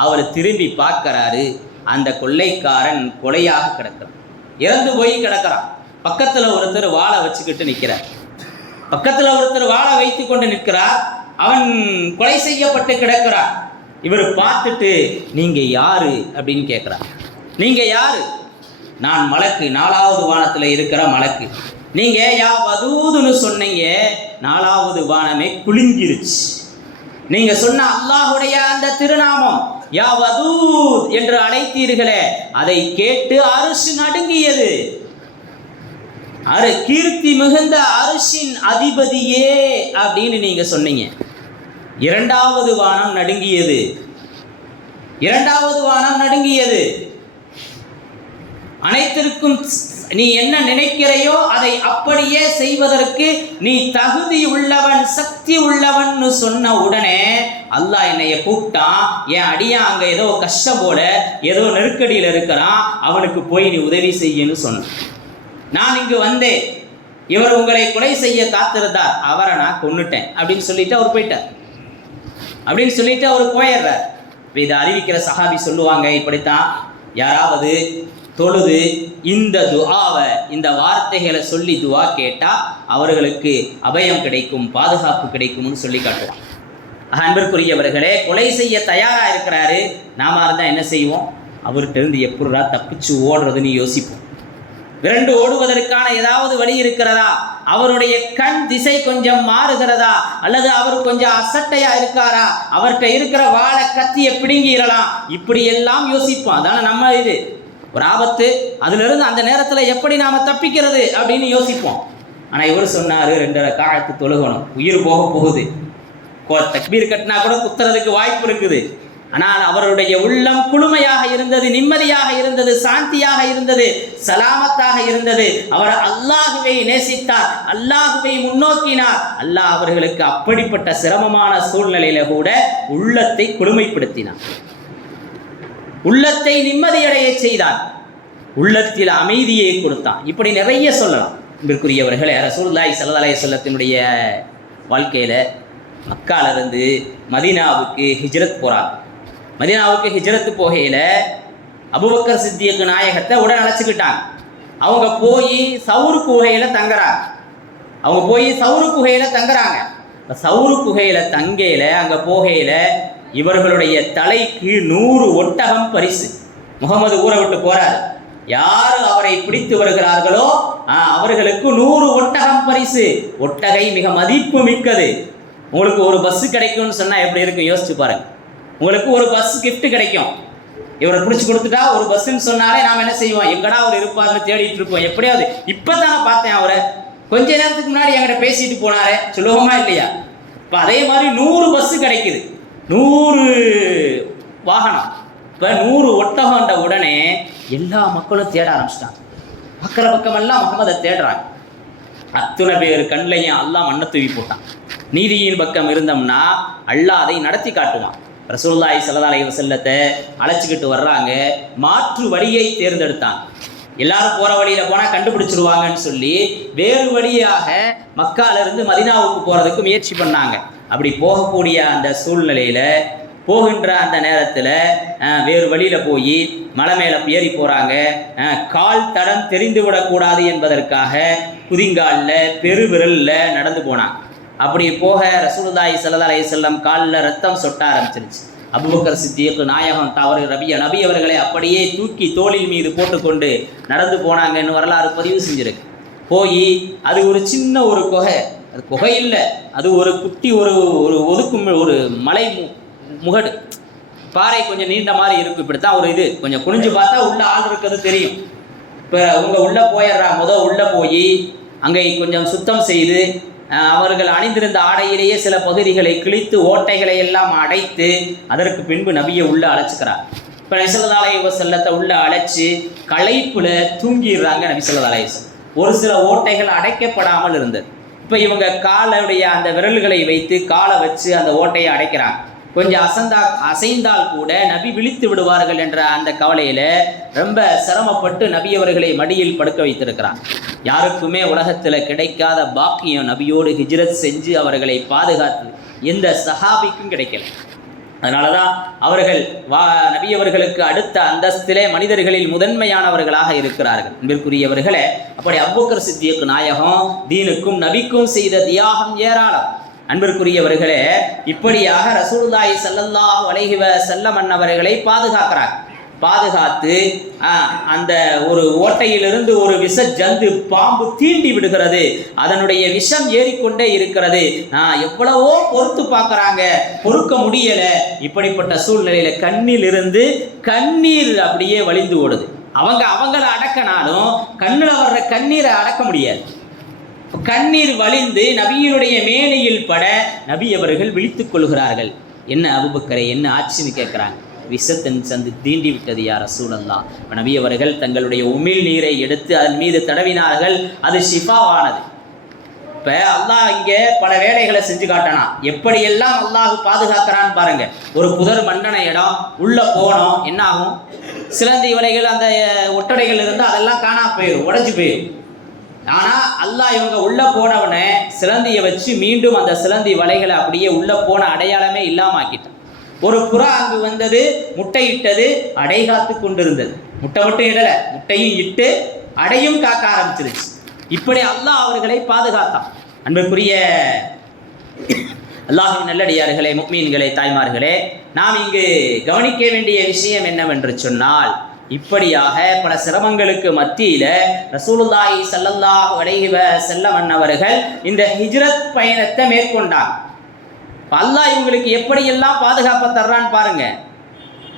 அவர் திரும்பி பார்க்கறாரு. அந்த கொள்ளைக்காரன் கொலையாக கிடக்கிறான், இறந்து போய் கிடக்கிறான். பக்கத்தில் ஒருத்தர் வாளை வச்சுக்கிட்டு நிற்கிறார். பக்கத்தில் ஒருத்தர் வாளை வைத்து கொண்டு நிற்கிறார். அவன் கொலை செய்யப்பட்டு கிடக்கிறான். இவர் பார்த்துட்டு, நீங்கள் யாரு அப்படின்னு கேட்குறார். நீங்கள் யாரு? நான் மலக்கு, 4வது வானத்தில் இருக்கிற மலக்கு. நீங்கள் யா வதூதுன்னு சொன்னீங்க, 4வது வானமே குலுங்கிருச்சு. நீங்கள் சொன்ன அல்லாஹுடைய அந்த திருநாமம் யா வதூத் என்று அழைத்தீர்களே, அதை கேட்டு அரிசி நடுங்கியது. கீர்த்தி மிகுந்த அரிசின் அதிபதியே அப்படின்னு நீங்க சொன்னீங்க. 2வது வானம் நடுங்கியது. 2வது வானம் நடுங்கியது. அனைத்திற்கும் நீ என்ன நினைக்கிறையோ அதை அப்படியே செய்வதற்கு நீ தகுதி உள்ளவன், சக்தி உள்ளவன் சொன்ன உடனே அல்லாஹ் என்னைய கூப்பிட்டான். என் அடியான் அங்கே ஏதோ கஷ்டம் போல, ஏதோ நெருக்கடியில் இருக்கிறான், அவனுக்கு போய் நீ உதவி செய்யன்னு சொன்ன. நான் இங்கு வந்தேன், இவர் உங்களை கொலை செய்ய காத்திருந்தார், அவரை நான் கொன்னுட்டேன் அப்படின்னு சொல்லிட்டு அவர் போயிட்டார். அப்படின்னு சொல்லிட்டு அவர் போயிடுறார். இதை அறிவிக்கிற சஹாபி சொல்லுவாங்க, இப்படித்தான் யாராவது தொழுது இந்த துஆவை, இந்த வார்த்தைகளை சொல்லி துஆ கேட்டால் அவர்களுக்கு அபயம் கிடைக்கும், பாதுகாப்பு கிடைக்கும்னு சொல்லி காட்டுவான். அன்பிற்குரியவர்களே, கொலை செய்ய தயாராக இருக்கிறாரு. நாம இருந்தால் என்ன செய்வோம்? அவர்கிட்ட இருந்து எப்படா தப்பிச்சு ஓடுறதுன்னு யோசிப்போம். விரண்டு ஓடுவதற்கான ஏதாவது வழி இருக்கிறதா? அவருடைய கண் திசை கொஞ்சம் மாறுகிறதா? அல்லது அவர் கொஞ்சம் அசட்டையா இருக்காரா? அவர்கிட்ட இருக்கிற வாழை கத்தியை பிடுங்கிடலாம், இப்படி எல்லாம் யோசிப்போம். அதான நம்ம இது ஒரு ஆபத்து, அதிலிருந்து அந்த நேரத்தில் எப்படி நாம் தப்பிக்கிறது அப்படின்னு யோசிப்போம். ஆனால் இவர் சொன்னார், 2 ரக்காஅத்து தொழுகணும், உயிர் போக போகுது. தக்பீர் கட்டினா கூட குத்துறதுக்கு வாய்ப்பு இருக்குது. ஆனால் அவருடைய உள்ளம் குளுமையாக இருந்தது, நிம்மதியாக இருந்தது, சாந்தியாக இருந்தது, சலாமத்தாக இருந்தது. அவர் அல்லாஹுவை நேசித்தார், அல்லாஹுவை முன்னோக்கினார். அல்லாஹ் அவர்களுக்கு அப்படிப்பட்ட சிரமமான சூழ்நிலையில கூட உள்ளத்தை குளுமைப்படுத்தினார், உள்ளத்தை நிம்மதியடைய செய்தான், உள்ளத்தில் அமைதியை கொடுத்தான். இப்படி நிறைய சொல்லலாம். இதற்குரியவர்களே, ரசூலுல்லாஹி ஸல்லல்லாஹு அலைஹி வஸல்லத்தினுடைய வாழ்க்கையில் மக்காலிருந்து மதீனாவுக்கு ஹிஜ்ரத் போகிறார். மதீனாவுக்கு ஹிஜ்ரத்து போகையில் அபூபக்கர் சித்திக் நாயகத்தை உடன் அழைச்சிக்கிட்டாங்க. அவங்க போய் சவுரு குகையில் தங்குறாங்க. சவுரு குகையில் தங்கையில் அங்கே போகையில் இவர்களுடைய தலைக்கு 100 ஒட்டகம் பரிசு. முகமது ஊரை விட்டு போறாரு. யார் அவரை பிடித்து வருகிறார்களோ அவர்களுக்கு 100 ஒட்டகம் பரிசு. ஒட்டகை மிக மதிப்பு மிக்கது. உங்களுக்கு ஒரு பஸ் கிடைக்கும்னு சொன்னா எப்படி இருக்கும் யோசிச்சு பாருங்க. உங்களுக்கு ஒரு பஸ் கிஃப்ட் கிடைக்கும். இவரை பிடிச்சி கொடுத்துட்டா ஒரு பஸ்ன்னு சொன்னாலே நாம் என்ன செய்வோம்? எங்கடா அவர் இருப்பார்னு தேடிட்டு இருப்போம். எப்படியாவது இப்போதானே பார்த்தேன் அவரை, கொஞ்ச நேரத்துக்கு முன்னாடி என்கிட்ட பேசிட்டு போனாரே, சுலபமா இல்லையா? இப்போ அதே மாதிரி 100 பஸ் கிடைக்குது, 100 வாகனம். இப்போ 100 ஒட்டகண்ட உடனே எல்லா மக்களும் தேட ஆரம்பிச்சிட்டாங்க. பக்கிற பக்கமெல்லாம் முகமதை தேடுறாங்க. அத்தனை பேர் கண்ணையும் அல்லாஹ் மண்ணை தூவி போட்டான். நீதியின் பக்கம் இருந்தோம்னா அல்லாஹ் அதை நடத்தி காட்டுவான். ரசூலுல்லாஹி ஸல்லல்லாஹு அலைஹி வஸல்லத்தை அழைச்சிக்கிட்டு வர்றாங்க. மாற்று வழியை தேர்ந்தெடுத்தான். எல்லாரும் போகிற வழியில் போனால் கண்டுபிடிச்சிருவாங்கன்னு சொல்லி வேறு வழியாக மக்காலிருந்து மதீனாவுக்கு போகிறதுக்கு முயற்சி பண்ணாங்க. அப்படி போகக்கூடிய அந்த சூழ்நிலையில், போகின்ற அந்த நேரத்தில் வேறு வழியில் போய் மலை மேலே ஏறி போகிறாங்க. கால் தடம் தெரிந்து விடக்கூடாது என்பதற்காக குதிங்காலில் பெருவிரலில் நடந்து போனாங்க. அப்படி போக ரசூலுல்லாஹி ஸல்லல்லாஹு அலைஹி வஸல்லம் காலில் ரத்தம் சொட்ட ஆரம்பிச்சிருச்சு. அபூபக்கர் சித்திக் நாயகம் தவறு நபி அவர்களை அப்படியே தூக்கி தோளில் மீது போட்டுக்கொண்டு நடந்து போனாங்கன்னு வரலாறு பதிவு செஞ்சிருக்கு. போய் அது ஒரு சின்ன ஒரு குகை, அது குகை இல்லை, அது ஒரு குட்டி ஒரு ஒதுக்கும் ஒரு மலை முகடு, பாறை கொஞ்சம் நீண்ட மாதிரி இருக்கும். இப்படித்தான் ஒரு இது கொஞ்சம் குனிஞ்சு பார்த்தா உள்ள ஆள் இருக்கிறது தெரியும். இப்போ உங்க உள்ளே போயிடுறா. உள்ளே போய் அங்கே கொஞ்சம் சுத்தம் செய்து அவர்கள் அணிந்திருந்த ஆடையிலேயே சில பகுதிகளை கிழித்து ஓட்டைகளை எல்லாம் அடைத்து அதற்கு பின்பு நபியை உள்ள அழைச்சிக்கிறார். இப்போ நபி ஸல்லல்லாஹு அலைஹி வஸல்லத்தை உள்ள அழைச்சி களைப்புல தூங்கிடுறாங்க நபி ஸல்லல்லாஹு அலைஹி வஸல்லம். ஒரு சில ஓட்டைகள் அடைக்கப்படாமல் இருந்தது. இப்போ இவங்க காலுடைய அந்த விரல்களை வைத்து காலை வச்சு அந்த ஓட்டையை அடைக்கிறாங்க. கொஞ்சம் அசைந்தால் கூட நபி விழித்து விடுவார்கள் என்ற அந்த கவலையில ரொம்ப சிரமப்பட்டு நபி அவர்களை மடியில் படுக்க வைத்திருக்கிறார். யாருக்குமே உலகத்தில் கிடைக்காத பாக்கியம் நபியோடு ஹிஜ்ரத் செஞ்சு அவர்களை பாதுகாத்து எந்த சஹாபிக்கும் கிடைக்கல. அதனால தான் அவர்கள் நபி அவர்களுக்கு அடுத்த அந்தஸ்திலே மனிதர்களில் முதன்மையானவர்களாக இருக்கிறார்கள். அன்பிற்குரியவர்களே, அப்படி அபூபக்கர் சித்திக் நாயகம் தீனுக்கும் நபிக்கும் செய்த தியாகம் ஏராளம். அன்பிற்குரியவர்களே, இப்படியாக ரசூலுல்லாஹி ஸல்லல்லாஹு அலைஹி வஸல்லம் அன்னவர்களை பாதுகாத்து அந்த ஒரு ஓட்டையிலிருந்து ஒரு விஷ ஜந்து பாம்பு தீண்டி விடுகிறது. அதனுடைய விஷம் ஏறிக்கொண்டே இருக்கிறது. எவ்வளவோ பொறுத்து பார்க்குறாங்க, பொறுக்க முடியல. இப்படிப்பட்ட சூழ்நிலையில கண்ணிலிருந்து கண்ணீர் அப்படியே வழிந்து ஓடுது. அவங்கள அடக்கினாலும் கண்ணில் வர்ற கண்ணீரை அடக்க முடியாது. கண்ணீர் வழிந்து நபியினுடைய மேனியில் பட நபி அவர்கள் விழித்துக் கொள்கிறார்கள். என்ன அபூபக்கரை, என்ன ஆட்சின்னு கேட்குறாங்க. விஷத்தின் சந்து தீண்டி விட்டது யா ரசூலல்லாஹ். நபி அவர்கள் தங்களுடைய உமிழ் நீரை எடுத்து அதன் மீது தடவினார்கள். அது ஷிஃபாவானது. இப்போ அல்லாஹ் இங்கே பல வேலைகளை செஞ்சு காட்டலாம். எப்படியெல்லாம் அல்லாஹ் பாதுகாக்கிறான்னு பாருங்க. ஒரு புதர் மண்டன இடம் உள்ள போனோம், என்ன ஆகும்? சிலந்தி வலைகள் அந்த ஒட்டடைகள் இருந்தால் அதெல்லாம் காணா போயிடும், உடஞ்சி போயிடும். ஆனால் அல்லாஹ் இவங்க உள்ளே போனவனே சிலந்தியை வச்சு மீண்டும் அந்த சிலந்தி வலைகளை அப்படியே உள்ளே போன அடையாளமே இல்லாமல் ஆக்கிட்டான். ஒரு புறா அங்கு வந்தது, முட்டையிட்டது, அடை காத்து கொண்டிருந்தது. முட்டை மட்டும் இடலை, முட்டையும் இட்டு அடையும் காக்க ஆரம்பிச்சிருச்சு. இப்படி அல்லாஹ் அவர்களை பாதுகாத்தான். அன்புக்குரிய அல்லாஹ்வின் நல்லடியார்களே, முஃமின்களே, தாய்மார்களே, நாம் இங்கு கவனிக்க வேண்டிய விஷயம் என்னவென்று சொன்னால், இப்படியாக பல சிரமங்களுக்கு மத்தியில ரசூலுல்லாஹி ஸல்லல்லாஹு அலைஹி வஸல்லம் அன்னவர்கள் இந்த ஹிஜ்ரத் பயணத்தை மேற்கொண்டாங்க. அல்லாஹ் இவங்களுக்கு எப்படியெல்லாம் பாதுகாப்பை தர்றான்னு பாருங்க.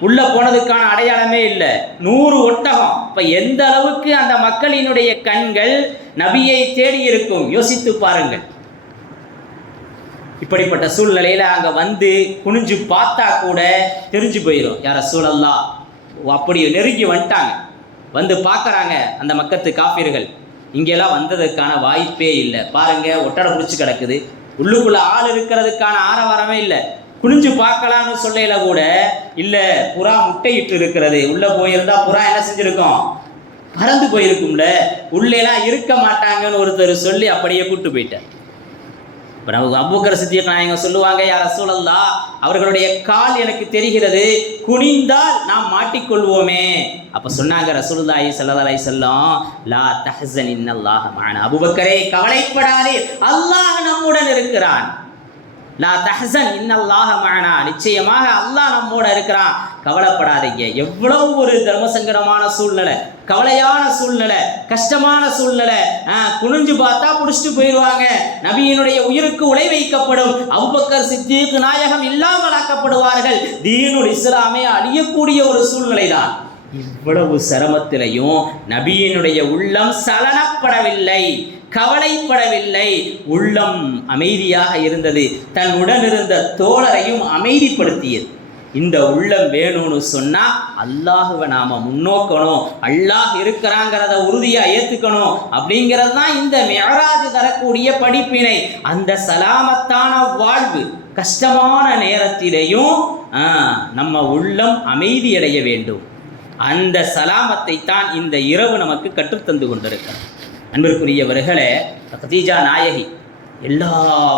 உள்ள போனதுக்கான அடையாளமே இல்லை, 100 ஒட்டகம். இப்ப எந்த அளவுக்கு அந்த மக்களினுடைய கண்கள் நபியை தேடி இருக்கும் யோசித்து பாருங்கள். இப்படிப்பட்ட சூழ்நிலையில அங்க வந்து குனிஞ்சு பார்த்தா கூட தெரிஞ்சு போயிடும் யார் ரசூலல்லாஹ். அப்படி நெருங்கி வந்துட்டாங்க. வந்து பார்க்குறாங்க அந்த மக்கத்து காஃபிர்கள். இங்கெல்லாம் வந்ததுக்கான வாய்ப்பே இல்லை. பாருங்க, ஒட்டடை பிடிச்சி கிடக்குது, உள்ளுக்குள்ள ஆள் இருக்கிறதுக்கான ஆரவாரமே இல்லை. குனிஞ்சு பார்க்கலான்னு சொல்லையில கூட இல்லை, புறா முட்டையிட்டு இருக்கிறது. உள்ளே போயிருந்தா புறா என்ன செஞ்சுருக்கோம்? பறந்து போயிருக்கும்ல. உள்ளேலாம் இருக்க மாட்டாங்கன்னு ஒருத்தர் சொல்லி அப்படியே கூப்பிட்டு போயிட்டார். அபூபக்கர் சித்திக் நாயகம் சொல்லுவாங்க, யா ரசூலல்லாஹ், அவர்களுடைய கால் எனக்கு தெரிகிறது, குனிந்தால் நாம் மாட்டிக்கொள்வோமே. அப்ப சொன்னாங்க ரசூலுல்லாஹி ஸல்லல்லாஹு அலைஹி வஸல்லம், லா தஹ்ஸன் இன்னல்லாஹ மஅனா. அபூபக்கரே, கவலைப்படாதே, அல்லாஹ் நம்முடன் இருக்கிறான். லா தஹ்ஸன் இன்னல்லாஹ மஅனா, நிச்சயமாக அல்லாஹ் நம்மோட இருக்கிறான், கவலைப்படாதீங்க. எவ்வளவு ஒரு தர்மசங்கடமான சூழ்நிலை, கவலையான சூழ்நிலை, கஷ்டமான சூழ்நிலை. குனிஞ்சு பார்த்தா பிடிச்சிட்டு போயிடுவாங்க. நபியினுடைய உயிருக்கு உலை வைக்கப்படும். அபூபக்கர் சித்திக் நாயகம் இல்லாமல் ஆக்கப்படுவார்கள். தீனுல் இஸ்லாமே அழியக்கூடிய ஒரு சூழ்நிலை தான். இவ்வளவு சிரமத்திலையும் நபியினுடைய உள்ளம் சலனப்படவில்லை, கவலைப்படவில்லை. உள்ளம் அமைதியாக இருந்தது. தன் உடனிருந்த தோழரையும் அமைதிப்படுத்தியது. இந்த உள்ளம் வேணும்னு சொன்னா அல்லாஹுவை நாம முன்னோக்கணும், அல்லாஹ் இருக்கிறாங்கிறத உறுதியா ஏத்துக்கணும். அப்படிங்கிறது தான் இந்த மிஅராஜ் தரக்கூடிய படிப்பினை. அந்த சலாமத்தான வாழ்வு கஷ்டமான நேரத்திலேயும் நம்ம உள்ளம் அமைதியடைய வேண்டும். அந்த சலாமத்தை தான் இந்த இரவு நமக்கு கற்றுத்தந்து கொண்டிருக்கிறது. அன்பிற்குரியவர்களே, கதீஜா நாயகி எல்லா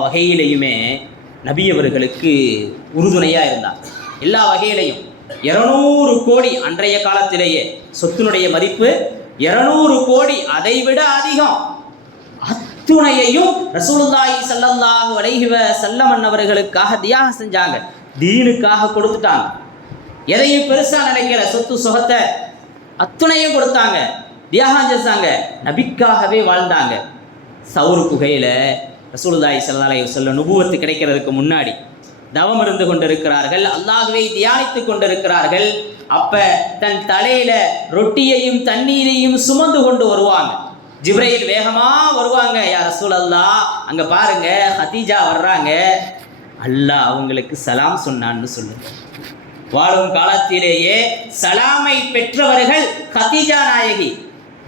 வகையிலையுமே நபி அவர்களுக்கு உறுதுணையாக இருந்தார். எல்லா வகையிலையும் 200 கோடி அன்றைய காலத்திலேயே சொத்தினுடைய மதிப்பு 200 கோடி, அதை விட அதிகம். அத்துணையையும் ரசூலுல்லாஹி ஸல்லல்லாஹு அலைஹி வஸல்லம் அவர்களுக்காக தியாகம் செஞ்சாங்க, தீனுக்காக கொடுத்துட்டாங்க. எதையும் பெருசா நினைக்கிற சொத்து சுகத்தை அத்துணையும் கொடுத்தாங்க, தியாகம் செஞ்சாங்க, நபிக்காகவே வாழ்ந்தாங்க. சவுரு குகையில் ரசூலுல்லாஹி ஸல்லல்லாஹு அலைஹி வஸல்லம் நுபுவத்து கிடைக்கிறதுக்கு முன்னாடி தவம் இருந்து கொண்டிருக்கிறார்கள், அல்லாஹ்வை தியானித்து கொண்டிருக்கிறார்கள். அப்ப தன் தலையில ரொட்டியையும் தண்ணீரையும் சுமந்து கொண்டு வருவாங்க. ஜிப்ரையில் வேகமாக வருவாங்க, யா ரசூலல்லாஹ் அங்கே பாருங்க ஹதீஜா வர்றாங்க, அல்லாஹ் அவங்களுக்கு சலாம் சொன்னான்னு சொல்லுங்க. வாழும் காலத்திலேயே சலாமை பெற்றவர்கள் ஹதீஜா நாயகி.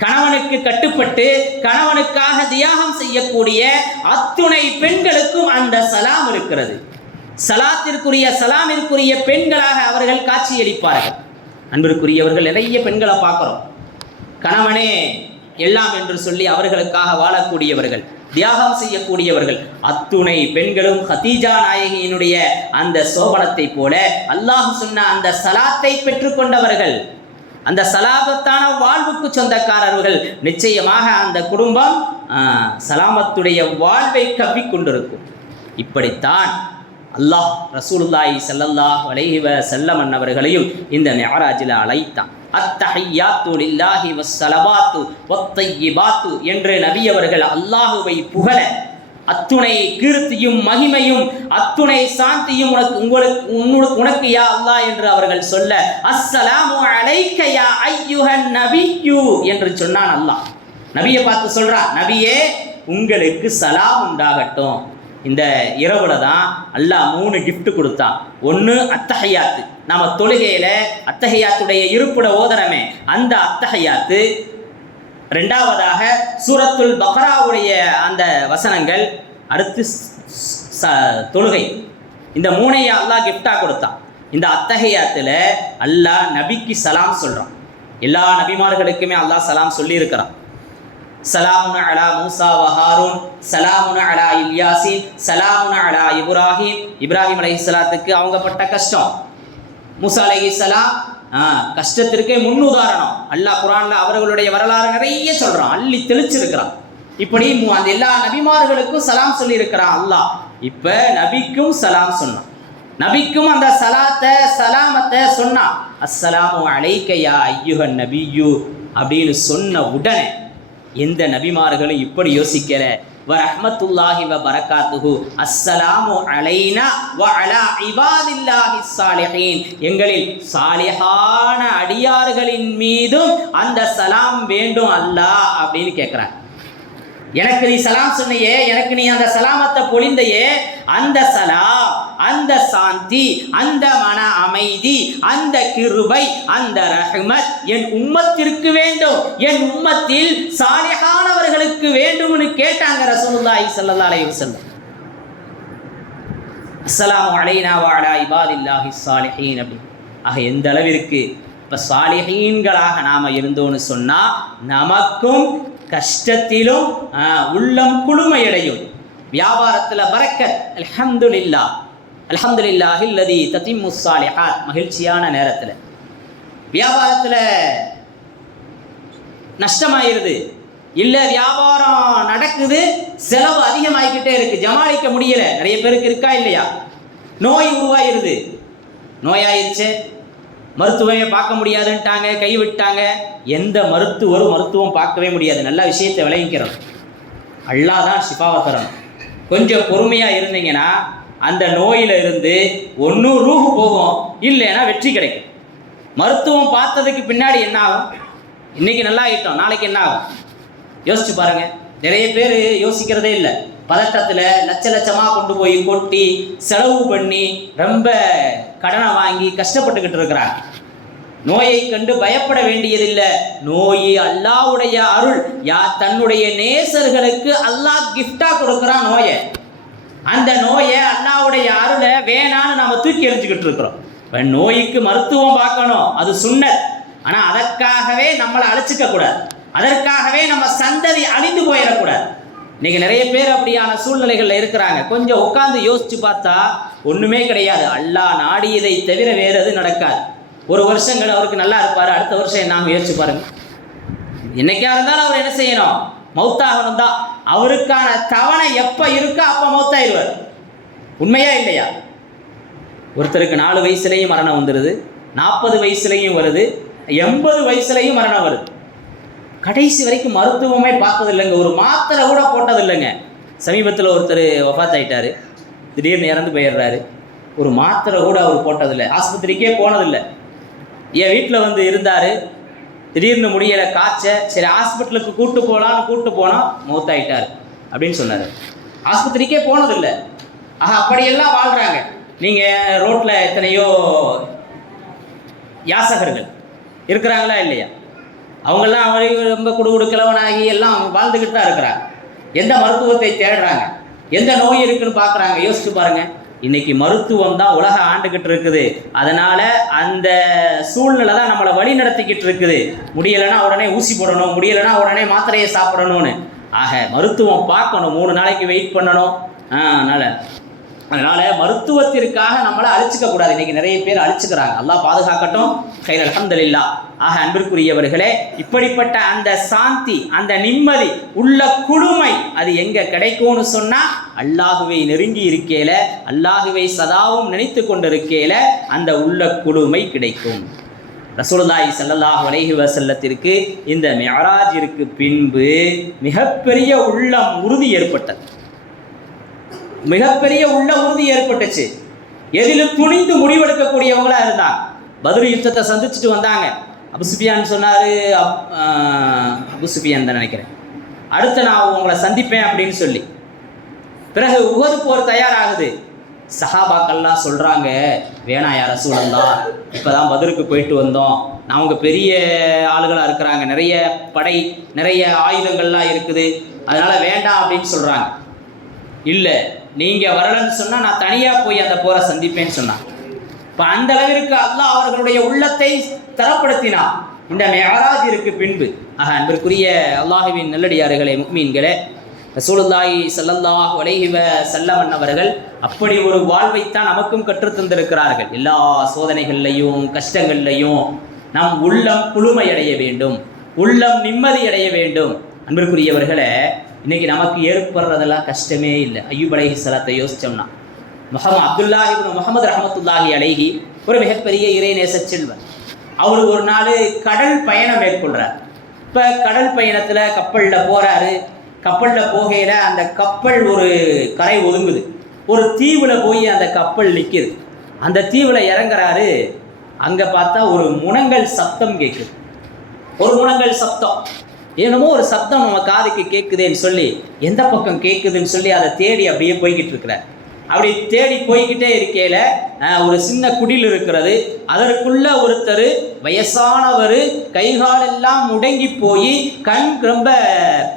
கணவனுக்கு கட்டுப்பட்டு கணவனுக்காக தியாகம் செய்யக்கூடிய அத்துணை பெண்களுக்கும் அந்த சலாம் இருக்கிறது. சலாமிற்குரிய பெண்களாக அவர்கள் காட்சியளிப்பார்கள். அன்பிற்குரியவர்கள், நிறைய பெண்களை பார்க்குறோம், கணவனே எல்லாம் என்று சொல்லி அவர்களுக்காக வாழக்கூடியவர்கள், தியாகம் செய்யக்கூடியவர்கள். அத்துணை பெண்களும் ஹதீஜா நாயகியினுடைய அந்த சோபனத்தை போல அல்லாஹ் சொன்ன அந்த சலாத்தை பெற்றுக்கொண்டவர்கள், அந்த சலாபத்தான வாழ்வுக்கு சொந்தக்காரர்கள். நிச்சயமாக அந்த குடும்பம் சலாமத்துடைய வாழ்வை கவ்விக்கொண்டிருக்கும். இப்படித்தான் அல்லாஹ் ரசூலுல்லாஹி ஸல்லல்லாஹு அலைஹி வஸல்லம் அவர்களையும் இந்த மிஅராஜில் அழைத்தான். அத்தஹிய்யாத்து லில்லாஹி வஸ்ஸலவாத்து வத்தய்யிபாத்து என்று நபி அவர்கள் அல்லாஹுவை புகழ, அத்துணை கீர்த்தியும் மகிமையும் அத்துணை சாந்தியும் உனக்கு யா அல்லாஹ் என்று அவர்கள் சொல்ல, அஸ்ஸலாமு அலைக்க யா அய்யுஹன் நபியு என்று சொன்னான் அல்லாஹ். நபியை பார்த்து சொல்றான், நபியே உங்களுக்கு சலாம் உண்டாகட்டும். இந்த இரவுல தான் அல்லாஹ் 3 கிஃப்ட் கொடுத்தான். ஒன்று அத்தஹியாத்து, நாம தொழுகையில அத்தஹியாத்துடைய இருப்பிட ஓதனமே அந்த அத்தஹியாத்து. ரெண்டாவதாக சூரத்துல் பக்ராவுடைய அந்த வசனங்கள். அடுத்து தொழுகை. இந்த 3ஐயும் அல்லாஹ் கிஃப்டா கொடுத்தான். இந்த அத்தஹியாத்துல அல்லாஹ் நபிக்கு சலாம் சொல்றான். எல்லா நபிமார்களுக்குமே அல்லாஹ் சலாம் சொல்லி இருக்கிறான். சலாமுன் அலா மூசா வ ஹாரூன், சலாமுன் அலா இல்யாசின், சலாமுன் அலா இப்ராஹிம் அலைஹிஸ்ஸலாத்துக்கு அவங்க பட்ட கஷ்டம். மூசா அலைஹிஸ்ஸலாம் கஷ்டத்திற்கே முன்னுதாரணம். அல்லாஹ் குர்ஆன்ல அவர்களுடைய வரலாறு நிறைய சொல்றான், அள்ளி தெளிச்சிருக்கிறான். இப்படி அந்த எல்லா நபிமார்களுக்கும் சலாம் சொல்லி இருக்கிறான் அல்லாஹ். இப்ப நபிக்கும் சலாம் சொன்னான். நபிக்கும் அந்த சலாமத்தை சொன்னான். அஸ்ஸலாமு அலைக்க யா அய்யுஹன் நபியு அப்படின்னு சொன்ன உடனே எந்த நபிமார்களும் இப்படி யோசிக்கல. வ ரஹ்மத்துல்லாஹி வ பரக்காத்துஹு அஸ்ஸலாமு அலைனா வ அலா இபாதில்லாஹி ஸாலிஹீன், எங்களில் சாலிஹான அடியார்களின் மீதும் அந்த சலாம் வேண்டும் அல்லாஹ் அப்படின்னு கேட்குறாங்க. எனக்கு நீ சலாம் சொன்னையே, எனக்கு நீ அந்த சலாமத்தை பொழிந்தையே, அந்த சலாம், அந்த சாந்தி, அந்த மன அமைதி, அந்த கிருபை, அந்த ரஹ்மத் என் உம்மத்திற்கு வேண்டும், என் உம்மத்தில் சாலிஹானவர்களுக்கு வேண்டும்னு கேட்டாங்க ரசூலுல்லாஹி ஸல்லல்லாஹு அலைஹி வஸல்லம். அஸ்ஸலாமு அலைனா வ அலா இபாதில்லாஹி ஸாலிஹீன் அப்படி. ஆக எந்த அளவிற்கு இப்போ சாலிஹீன்களாக நாம் இருந்தோன்னு சொன்னால் நமக்கும் கஷ்டத்திலும் உள்ளம் குளுமையடையும், வியாபாரத்தில் பரக்கத். அல்ஹம்துலில்லாஹ் அல்ஹம்துலில்லாஹில் லதி தத்திம்மு ஸாலிஹாத். மகிழ்ச்சியான நேரத்தில் வியாபாரத்தில் நஷ்டமாயிருது, இல்லை வியாபாரம் நடக்குது, செலவு அதிகமாகிக்கிட்டே இருக்குது, ஜமாளிக்க முடியலை. நிறைய பேருக்கு இருக்கா இல்லையா? நோய் உருவாயிருது, நோயாயிருச்சு, மருத்துவமே பார்க்க முடியாதுன்ட்டாங்க, கைவிட்டாங்க. எந்த மருத்துவம் பார்க்கவே முடியாது. நல்ல விஷயத்தை விளைவிக்கிறோம், அல்லாஹ் தான் ஷிஃபாவை தரணும். கொஞ்சம் பொறுமையாக இருந்தீங்கன்னா அந்த நோயில் இருந்து ஒன்று ரூஹு போகும், இல்லைன்னா வெற்றி கிடைக்கும். மருத்துவம் பார்த்ததுக்கு பின்னாடி என்ன ஆகும்? இன்றைக்கி நல்லா ஆகிட்டோம், நாளைக்கு என்ன ஆகும் யோசிச்சு பாருங்கள். நிறைய பேர் யோசிக்கிறதே இல்லை. பதட்டத்தில் லட்சமாக கொண்டு போய் கொட்டி செலவு பண்ணி ரொம்ப கடனை வாங்கி கஷ்டப்பட்டுக்கிட்டு இருக்கிறாங்க. நோயை கண்டு பயப்பட வேண்டியதில்லை. நோய் அல்லாஹ்வுடைய அருள். தன்னுடைய நேசர்களுக்கு அல்லாஹ் கிஃப்டாக கொடுக்குறான் நோயை. அந்த நோயை அல்லாஹ்வுடைய அருளை வேணான்னு நம்ம தூக்கி எறிஞ்சிக்கிட்டு இருக்கிறோம். இப்போ நோய்க்கு மருத்துவம் பார்க்கணும், அது சுன்னத். ஆனால் அதற்காகவே நம்மளை அழைச்சிக்க கூடாது, அதற்காகவே நம்ம சந்ததி அழிந்து போயிடக்கூடாது. இன்றைக்கி நிறைய பேர் அப்படியான சூழ்நிலைகளில் இருக்கிறாங்க. கொஞ்சம் உட்காந்து யோசித்து பார்த்தா ஒன்றுமே கிடையாது. அல்லாஹ் நாடியதை தவிர வேறு எது நடக்காது. ஒரு வருஷங்கள் அவருக்கு நல்லா இருப்பார், அடுத்த வருஷம் என்ன யோசிச்சு பாருங்க. என்னைக்கா இருந்தாலும் அவர் என்ன செய்யணும்? மௌத்தாகணும் தான். அவருக்கான தவணை எப்போ இருக்கோ அப்போ மௌத்தாயிருவார். உண்மையா இல்லையா? ஒருத்தருக்கு 4 வயசுலேயும் மரணம் வந்துடுது, 40 வயசுலேயும் வருது, 80 வயசுலேயும் மரணம் வருது. கடைசி வரைக்கும் மருத்துவமே பார்த்தது இல்லைங்க, ஒரு மாத்திரை கூட போட்டது இல்லைங்க. சமீபத்தில் ஒருத்தர் வஃபாத் ஆகிட்டார், திடீர்னு இறந்து போயிடுறாரு. ஒரு மாத்திரை கூட அவர் போட்டதில்லை, ஆஸ்பத்திரிக்கே போனதில்லை. என் வீட்டில் வந்து இருந்தார். திடீர்னு முடியலை, காய்ச்ச, சரி ஹாஸ்பிட்டலுக்கு கூப்பிட்டு போனால் மௌத்தாயிட்டார் அப்படின்னு சொன்னார். ஆஸ்பத்திரிக்கே போனதில்லை. அப்படியெல்லாம் வாழ்கிறாங்க. நீங்கள் ரோட்டில் எத்தனையோ யாசகர்கள் இருக்கிறாங்களா இல்லையா? அவங்கெல்லாம் ரொம்ப கிழவனாகி எல்லாம் வாழ்ந்துக்கிட்டு தான் இருக்கிறாங்க. எந்த மருத்துவத்தை தேடுறாங்க, எந்த நோய் இருக்குன்னு பார்க்குறாங்க. யோசிச்சு பாருங்கள். இன்றைக்கி மருத்துவம் தான் உலக ஆண்டுக்கிட்டு இருக்குது. அதனால் அந்த சூழ்நிலை தான் நம்மளை வழி நடத்திக்கிட்டு இருக்குது. முடியலைன்னா உடனே ஊசி போடணும், முடியலைன்னா உடனே மாத்திரையை சாப்பிடணும்னு. ஆக மருத்துவம் பார்க்கணும், 3 நாளைக்கு வெயிட் பண்ணணும். அதனால் மருத்துவத்திற்காக நம்மளை அழிச்சிக்க கூடாது. இன்றைக்கி நிறைய பேர் அழிச்சுக்கிறாங்க. அல்லாஹ் பாதுகாக்கட்டும். கைர் அல்ஹம்துலில்லாஹ். ஆக அன்பிற்குரியவர்களே, இப்படிப்பட்ட அந்த சாந்தி, அந்த நிம்மதி, உள்ள குளுமை அது எங்கே கிடைக்கும்னு சொன்னால், அல்லாஹுவை நெருங்கி இருக்கையில், அல்லாஹுவை சதாவும் நினைத்து கொண்டிருக்கையில் அந்த உள்ள குளுமை கிடைக்கும். ரசூலுல்லாஹி ஸல்லல்லாஹு அலைஹி வஸல்லத்திற்கு இந்த மிஅராஜிற்கு பின்பு மிகப்பெரிய உள்ளம் உறுதி ஏற்பட்டது. மிகப்பெரிய உள்ள உறுதி ஏற்பட்டுச்சு. எதிலும் துணிந்து முடிவெடுக்கக்கூடியவங்களா இருந்தாங்க. பத்ர் யுத்தத்தை சந்திச்சுட்டு வந்தாங்க. அபு சுஃபியான் சொன்னார், அபு சுஃபியான் தான் நினைக்கிறேன், அடுத்து நான் உங்களை சந்திப்பேன் அப்படின்னு சொல்லி. பிறகு உஹது போர் தயாராகுது. சஹாபாக்கள்லாம் சொல்கிறாங்க, வேணா யார் ரசூலல்லாஹ், இப்போ தான் பத்ருக்கு போயிட்டு வந்தோம், அவங்க பெரிய ஆளுகளாக இருக்கிறாங்க, நிறைய படை, நிறைய ஆயுதங்கள்லாம் இருக்குது, அதனால் வேண்டாம் அப்படின்னு சொல்கிறாங்க. இல்லை, நீங்கள் வரலன்னு சொன்னால் நான் தனியாக போய் அந்த போரை சந்திப்பேன்னு சொன்னான். இப்போ அந்த அளவிற்கு அல்லாஹ் அவர்களுடைய உள்ளத்தை தரப்படுத்தினான் இந்த மிஅராஜிற்கு பின்பு. அன்பிற்குரிய அல்லாஹுவின் நல்லடியார்களே, முஃமின்களே, ரசூலுல்லாஹி ஸல்லல்லாஹு அலைஹி வஸல்லம் அவர்கள் அப்படி ஒரு வாழ்வைத்தான் நமக்கும் கற்றுத்தந்திருக்கிறார்கள். எல்லா சோதனைகள்லையும் கஷ்டங்கள்லையும் நம் உள்ளம் குளுமையடைய வேண்டும், உள்ளம் நிம்மதி அடைய வேண்டும். அன்பிற்குரியவர்களே, இன்றைக்கி நமக்கு ஏற்படுறதெல்லாம் கஷ்டமே இல்லை. அய்யூப் அலைஹிஸ்ஸலாத்தை யோசித்தோம்னா, அப்துல்லா இப்னு முஹம்மது ரஹ்மத்துல்லாஹி அலைஹி ஒரு மிகப்பெரிய இறைநேச செல்வர். அவர் ஒரு நாள் கடல் பயணம் மேற்கொள்கிறார். இப்போ கடல் பயணத்தில் கப்பலில் போகிறாரு. கப்பலில் போகையில் அந்த கப்பல் ஒரு கரை ஒதுங்குது. ஒரு தீவில் போய் அந்த கப்பல் நிற்கிது. அந்த தீவில் இறங்குறாரு. அங்கே பார்த்தா ஒரு முனங்கல் சத்தம் கேட்குது. ஒரு முனங்கல் சத்தம், என்னமோ ஒரு சத்தம் நம்ம காதுக்கு கேட்குதுன்னு சொல்லி, எந்த பக்கம் கேட்குதுன்னு சொல்லி அதை தேடி அப்படியே போய்கிட்டு இருக்கிறார். அப்படி தேடி போய்கிட்டே இருக்கையில் ஒரு சின்ன குடில் இருக்கிறது. அதற்குள்ள ஒருத்தர் வயசானவர், கைகாலெல்லாம் முடங்கி போய் கண் ரொம்ப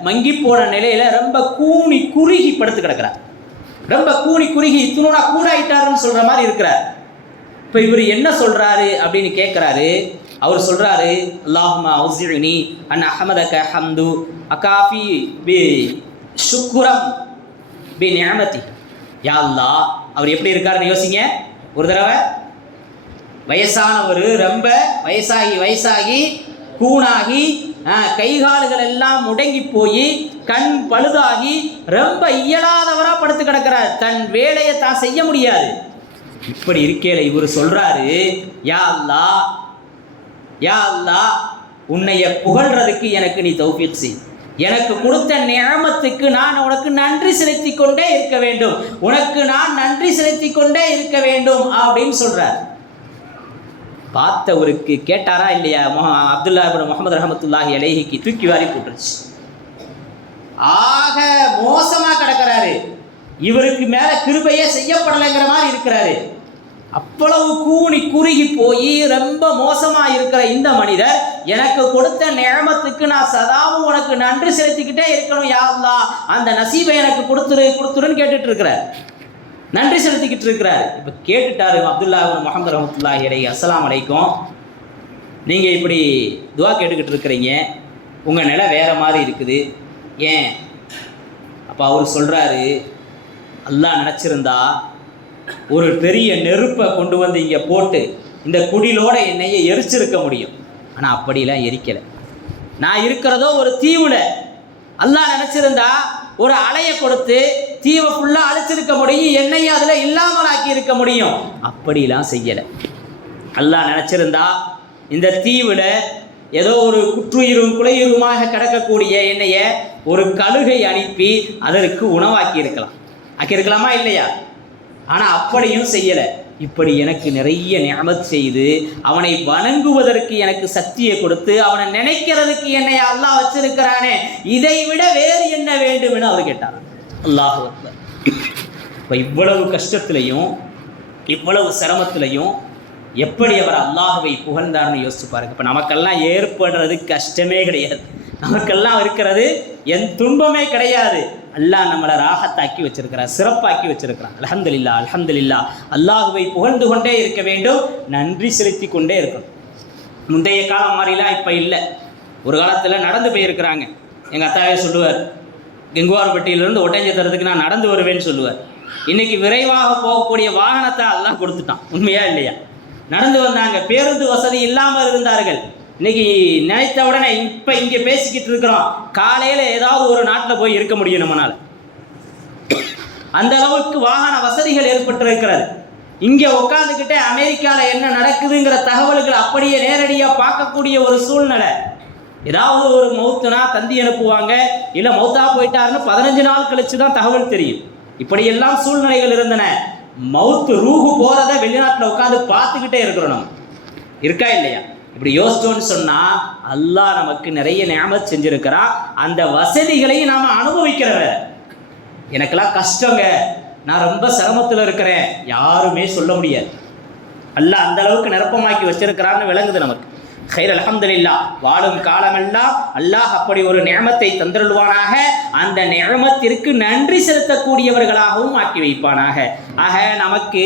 மங்கி போன நிலையில் ரொம்ப கூனி குறுகி படுத்து கிடக்கிறார். ரொம்ப கூனி குறுகி இத்துணா கூடாயிட்டாருன்னு சொல்கிற மாதிரி இருக்கிறார். இப்போ இவர் என்ன சொல்கிறாரு அப்படின்னு கேட்குறாரு. அவர் சொல்கிறாரு, அல்லாஹும்ம அவ்ஸிஇனி அன் அஹ்மதக ஹம்து அகாஃபி பி ஷுக்ரம் பி நிஅமதி. யா அல்லாஹ், அவர் எப்படி இருக்காருன்னு யோசிங்க ஒரு தடவை. வயசானவர், ரொம்ப வயசாகி கூணாகி கைகால்கள் எல்லாம் முடங்கி போய் கண் பழுதாகி ரொம்ப இயலாதவராக படுத்து கிடக்கிறார். தன் வேலையை தான் செய்ய முடியாது. இப்படி இருக்கையில் இவர் சொல்கிறாரு, யா அல்லாஹ், யா அல்லாஹ், உன்னைய புகழ்றதுக்கு எனக்கு நீ தௌஃபீக் செய். எனக்கு கொடுத்த நிஅமத்துக்கு நான் உனக்கு நன்றி செலுத்தி கொண்டே இருக்க வேண்டும், உனக்கு நான் நன்றி செலுத்தி கொண்டே இருக்க வேண்டும் அப்படின்னு சொல்றார். பார்த்தவருக்கு கேட்டாரா இல்லையா? அப்துல்லா இப்னு முஹம்மது ரஹ்மத்துல்லாஹி அலைஹிக்கு தூக்கி வாரி போட்டுருச்சு. ஆக மோசமா கிடக்கிறாரு. இவருக்கு மேல கிருபையே செய்யப்படலைங்கிற மாதிரி இருக்கிறாரு. அவ்வளவு கூனி குறுகி போய் ரொம்ப மோசமாக இருக்கிற இந்த மனிதர், எனக்கு கொடுத்த நிஅமத்துக்கு நான் சதாவும் உனக்கு நன்றி செலுத்திக்கிட்டே இருக்கணும் யா அல்லாஹ், அந்த நசீபை எனக்கு கொடுத்துருன்னு கேட்டுட்டு இருக்கிறார், நன்றி செலுத்திக்கிட்டு இருக்கிறார். இப்போ கேட்டுட்டாரு அப்துல்லா இப்னு முஹம்மது ரஹ்மத்துல்லாஹி அலைஹி, அஸ்ஸலாமு அலைக்கும், நீங்கள் இப்படி துவா கேட்டுக்கிட்டு இருக்கிறீங்க, உங்கள் நிலை வேறு மாதிரி இருக்குது, ஏன்? அப்போ அவர் சொல்கிறாரு, அல்லாஹ் நினச்சிருந்தா ஒரு பெரிய நெருப்பை கொண்டு வந்து இங்கே போட்டு இந்த குடிலோட என்னையை எரிச்சிருக்க முடியும். ஆனால் அப்படிலாம் எரிக்கலை. நான் இருக்கிறதோ ஒரு தீவில். அல்லாஹ் நினச்சிருந்தா ஒரு அலையை கொடுத்து தீவை ஃபுல்லாக அழிச்சிருக்க முடியும், என்னையை அதில் இல்லாமல் ஆக்கி இருக்க முடியும். அப்படிலாம் செய்யலை. அல்லாஹ் நினச்சிருந்தா இந்த தீவில் ஏதோ ஒரு குற்றுயிரும் குலையுருமாக கிடக்கக்கூடிய என்னையை ஒரு கழுகை அனுப்பி அதற்கு உணவாக்கி இருக்கலாமா இல்லையா? ஆனால் அப்படியும் செய்யலை. இப்படி எனக்கு நிறைய நிஅமத் செய்து அவனை வணங்குவதற்கு எனக்கு சக்தியை கொடுத்து அவனை நினைக்கிறதுக்கு என்னை அல்லாஹ் வச்சிருக்கிறானே, இதை விட வேறு என்ன வேண்டும் என அவர் கேட்டார். அல்லாஹ் அக்பர். இப்போ இவ்வளவு கஷ்டத்திலையும் இவ்வளவு சிரமத்திலையும் எப்படி அவர் அல்லாஹ்வை புகழ்ந்தார்னு யோசிச்சு பாருங்க. இப்போ நமக்கெல்லாம் ஏற்படுறது கஷ்டமே கிடையாது, நமக்கெல்லாம் இருக்கிறது என் துன்பமே கிடையாது. அல்லாஹ் நம்மளை ராகத்தாக்கி வச்சிருக்கிறார், சிறப்பாக்கி வச்சிருக்கிறான். அல்ஹம்துலில்லாஹ் அல்ஹம்துலில்லாஹ். அல்லாஹ்வை புகழ்ந்து கொண்டே இருக்க வேண்டும், நன்றி செலுத்தி கொண்டே இருக்கணும். முந்தைய காலம் மாதிரிலாம் இப்போ இல்லை. ஒரு காலத்தில் நடந்து போயிருக்கிறாங்க. எங்கள் அத்தாவே சொல்லுவார், கெங்குவார்பட்டியிலிருந்து ஒட்டஞ்சத்திரத்துக்கு நான் நடந்து வருவேன்னு சொல்லுவார். இன்றைக்கி விரைவாக போகக்கூடிய வாகனத்தை அல்லாஹ் கொடுத்துட்டான். உண்மையா இல்லையா? நடந்து வந்தாங்க, பேருந்து வசதி இல்லாமல் இருந்தார்கள். இன்னைக்கு நினைத்த உடனே இப்போ இங்கே பேசிக்கிட்டு இருக்கிறோம், காலையில் ஏதாவது ஒரு நாட்டில் போய் இருக்க முடியும் நம்மளால். அந்த அளவுக்கு வாகன வசதிகள் ஏற்பட்டிருக்கிறது. இங்கே உட்காந்துக்கிட்டே அமெரிக்காவில் என்ன நடக்குதுங்கிற தகவல்கள் அப்படியே நேரடியாக பார்க்கக்கூடிய ஒரு சூழ்நிலை. ஏதாவது ஒரு மௌத்துனா தந்தி அனுப்புவாங்க, இல்லை மௌத்தா போயிட்டாருன்னு 15 நாள் கழிச்சு தான் தகவல் தெரியும். இப்படியெல்லாம் சூழ்நிலைகள் இருந்தன. மௌத்து ரூஹு போகிறத வெளிநாட்டில் உட்காந்து பார்த்துக்கிட்டே இருக்கிறோம். நம்ம இருக்கா இல்லையா? இப்படி யோசிச்சோன்னு சொன்னால் அல்லாஹ் நமக்கு நிறைய நிஅமத் செஞ்சுருக்கிறான். அந்த வசதிகளையும் நாம் அனுபவிக்கிறவ. எனக்கெல்லாம் கஷ்டங்க, நான் ரொம்ப சிரமத்தில் இருக்கிறேன், யாருமே சொல்ல முடியாது. அல்லாஹ் அந்த அளவுக்கு நிரப்பமாக்கி வச்சிருக்கிறான்னு விளங்குது நமக்கு. கைர் அல்ஹம்துலில்லாஹ். வாழும் காலமெல்லாம் அல்லாஹ் அப்படி ஒரு நிஅமத்தை தந்தருள்வானாக. அந்த நிஅமத்திற்கு நன்றி செலுத்தக்கூடியவர்களாகவும் ஆக்கி வைப்பானாக. ஆக நமக்கு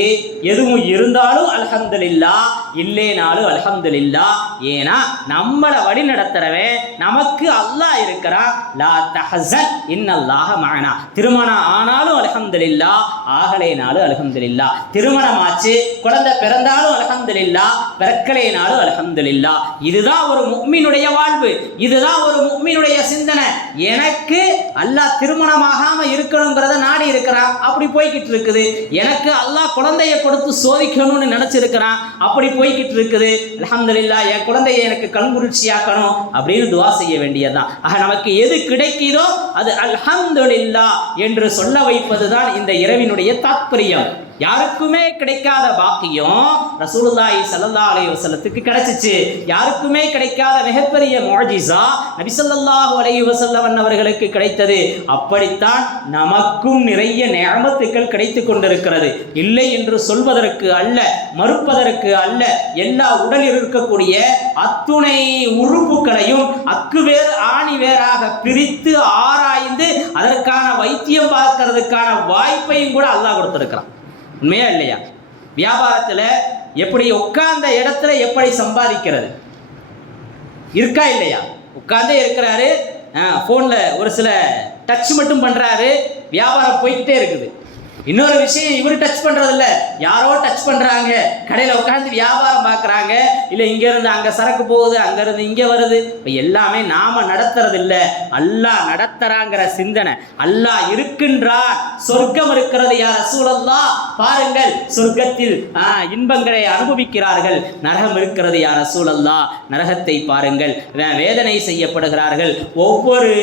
எதுவும் இருந்தாலும் அல்ஹம்துலில்லாஹ், இல்லேனாலும் அல்ஹம்துலில்லாஹ். ஏன்னா நம்மளை வழி நடத்துறவன் நமக்கு அல்லாஹ் இருக்கிறான். லா தஹஸன் இன்னல்லாஹ மஅனா. திருமணம் ஆனாலும் அல்ஹம்துலில்லாஹ், ஆகலேனாலும் அல்ஹம்துலில்லாஹ். திருமணம் ஆச்சு, குழந்தை பிறந்தாலும் அல்ஹம்துலில்லாஹ், பிறக்கலேனாலும் அல்ஹம்துலில்லாஹ். இதுதான் ஒரு முஃமினுடைய வாழ்வு, இதுதான் ஒரு முஃமினுடைய சிந்தனை. எனக்கு அல்லாஹ் திருமணமாகாம இருக்கணுங்கிறத நாடி இருக்கிறான், அப்படி போய்கிட்டு இருக்குது. எனக்கு அல்லாஹ் குழந்தைய கொடுத்து சோதிக்கணும்னு நினைச்சிருக்கிறான், அப்படி போய்கிட்டு இருக்குது. அல்ஹம்துலில்லாஹ், என் குழந்தைய எனக்கு கண்குளிர்ச்சியாக்கணும் அப்படின்னு துவா செய்ய வேண்டியதுதான். ஆக நமக்கு எது கிடைக்குதோ அது அல்ஹம்துலில்லாஹ் என்று சொல்ல வைப்பதுதான் இந்த இரவினுடைய தாத்பரியம். யாருக்குமே கிடைக்காத பாக்கியம் ரசூலுல்லாஹி ஸல்லல்லாஹு அலைஹி வஸல்லத்துக்கு கிடைச்சிச்சு. யாருக்குமே கிடைக்காத மிகப்பெரிய முஅஜிஸா நபி ஸல்லல்லாஹு அலைஹி வஸல்லம் அவர்களுக்கு கிடைத்தது. அப்படித்தான் நமக்கும் நிறைய நிஅமத்துக்கள் கிடைத்து கொண்டிருக்கிறது. இல்லை என்று சொல்வதற்கு அல்ல, மறுப்பதற்கு அல்ல. எல்லா உடலில் இருக்கக்கூடிய அத்துணை உறுப்புகளையும் அக்கு வேறு ஆணி வேறாக பிரித்து ஆராய்ந்து அதற்கான வைத்தியம் பார்க்கறதுக்கான வாய்ப்பையும் கூட அல்லாஹ் கொடுத்திருக்கிறான். உண்மையா இல்லையா? வியாபாரத்தில் எப்படி உட்கார்ந்த இடத்துல எப்படி சம்பாதிக்கிறது இருக்கா இல்லையா? உட்கார்ந்தே இருக்கிறாரு, ஃபோனில் ஒரு சில டச் மட்டும் பண்ணுறாரு, வியாபாரம் போய்கிட்டே இருக்குது. இன்னொரு விஷயம், இவர் டச் பண்ணுறதில்ல, யாரோ டச் பண்ணுறாங்க, கடையில் உட்காந்து வியாபாரம் பார்க்குறாங்க. இல்லை இங்கேருந்து அங்கே சரக்கு போகுது, அங்கேருந்து இங்கே வருது. இப்போ எல்லாமே நாம் நடத்துறதில்ல, அல்லாஹ் நடத்துகிறாங்கிற சிந்தனை. அல்லாஹ் இருக்கின்றார், சொர்க்கம் இருக்கிறது யா ரசூலல்லாஹ், பாருங்கள் சொர்க்கத்தில் இன்பங்களை அனுபவிக்கிறார்கள். நரகம் இருக்கிறது யா ரசூலல்லாஹ், நரகத்தை பாருங்கள், வேதனை செய்யப்படுகிறார்கள். ஒவ்வொரு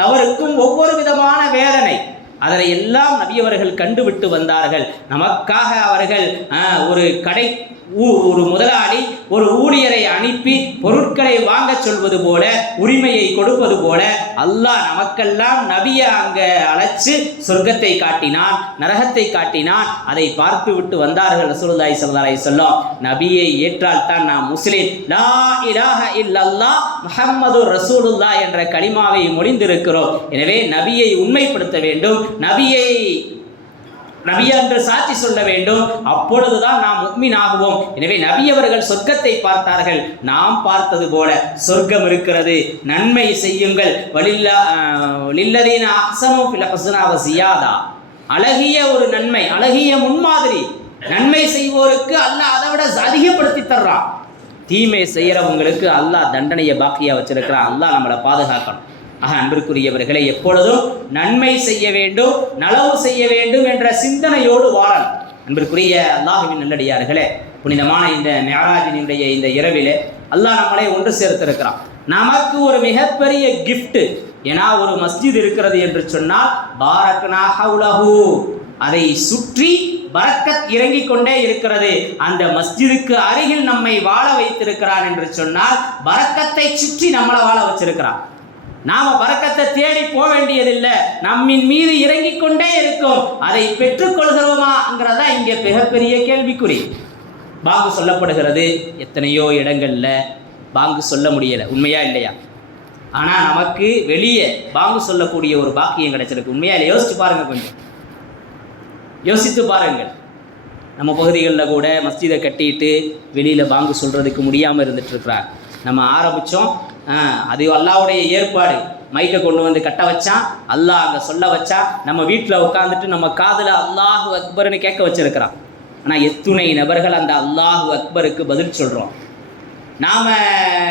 தவறுக்கும் ஒவ்வொரு விதமான வேதனை. அதனை எல்லாம் நபியவர்கள் கண்டுவிட்டு வந்தார்கள். நமக்காக அவர்கள் ஒரு முதலாளி ஒரு ஊழியரை அனுப்பி பொருட்களை வாங்க சொல்வது போல, உரிமையை கொடுப்பது போல அல்லாஹ் நமக்கெல்லாம் நபியை அங்கே அழைச்சு சொர்க்கத்தை காட்டினான், நரகத்தை காட்டினான். அதை பார்த்து விட்டு வந்தார்கள் ரசூலுல்லாஹி ஸல்லல்லாஹு அலைஹி வஸல்லம். நபியை ஏற்றால் தான் நாம் முஸ்லிம். லா இலாஹ இல்லல்லாஹ் முஹம்மதுர் ரசூலுல்லாஹ் என்ற கலிமாவை மொழிந்திருக்கிறோம். எனவே நபியை உண்மைப்படுத்த வேண்டும், நபியை நபி என்று சாட்சி சொல்ல வேண்டும். அப்பொழுதுதான் நாம் முஃமின் ஆகுவோம். எனவே நபி அவர்கள் சொர்க்கத்தை பார்த்தார்கள், நாம் பார்த்தது போல சொர்க்கம் இருக்கிறது. நன்மை செய்யுங்கள், வலில்லதீன அஹ்ஸனு ஃபில் ஹுஸ்னா வ ஸியாதா. அழகிய ஒரு நன்மை, அழகிய முன்மாதிரி. நன்மை செய்வோருக்கு அல்லாஹ் அதை விட அதிகப்படுத்தி தர்றான். தீமை செய்யறவங்களுக்கு அல்லாஹ் தண்டனையை பாக்கியா வச்சிருக்கிறான். அல்லாஹ் நம்மளை பாதுகாக்கணும். அன்பிற்குரியவர்களை எப்பொழுதும் நன்மை செய்ய வேண்டும், நலவு செய்ய வேண்டும் என்ற சிந்தனையோடு வாழணும். அன்பிற்குரிய அல்லாஹ்வின் நல்லடியார்களே, புனிதமான இந்த மிஅராஜினுடைய இந்த இரவிலே அல்லாஹ் நம்மளை ஒன்று சேர்த்திருக்கிறான். நமக்கு ஒரு மிகப்பெரிய கிஃப்ட். ஏன்னா ஒரு மஸ்ஜித் இருக்கிறது என்று சொன்னால் பாரக்னா ஹவுலஹு, அதை சுற்றி பரக்கத் இறங்கிக் கொண்டே இருக்கிறது. அந்த மஸ்ஜிதுக்கு அருகில் நம்மை வாழ வைத்திருக்கிறான் என்று சொன்னால் பரக்கத்தை சுற்றி நம்மளை வாழ வச்சிருக்கிறான். நாம பரக்கத்தை தேடி போக வேண்டியதில்லை, நம்மின் மீது இறங்கிக் கொண்டே இருக்கும். அதை பெற்றுக்கொள்கிறோமாங்கிறதா இங்கே மிகப்பெரிய கேள்விக்குறி. பாங்கு சொல்லப்படுகிறது, எத்தனையோ இடங்கள்ல பாங்கு சொல்ல முடியலை, உண்மையா இல்லையா? ஆனால் நமக்கு வெளியே பாங்கு சொல்லக்கூடிய ஒரு பாக்கியம் கிடைச்சிருக்கு, உண்மையா இல்லை? யோசிச்சு பாருங்க, கொஞ்சம் யோசித்து பாருங்கள். நம்ம பகுதிகளில் கூட மஸ்ஜிதை கட்டிட்டு வெளியில் பாங்கு சொல்கிறதுக்கு முடியாமல் இருந்துகிட்ருக்கிறார். நம்ம ஆரம்பித்தோம், அது அல்லாஹ்வுடைய ஏற்பாடு. மைக்கை கொண்டு வந்து கட்ட வச்சான், அல்லாஹ் அங்கே சொல்ல வச்சா, நம்ம வீட்டில் உட்காந்துட்டு நம்ம காதில் அல்லாஹு அக்பர்னு கேட்க வச்சிருக்கிறான். ஆனால் எத்துணை நபர்கள் அந்த அல்லாஹு அக்பருக்கு பதில் சொல்கிறோம்? நாம்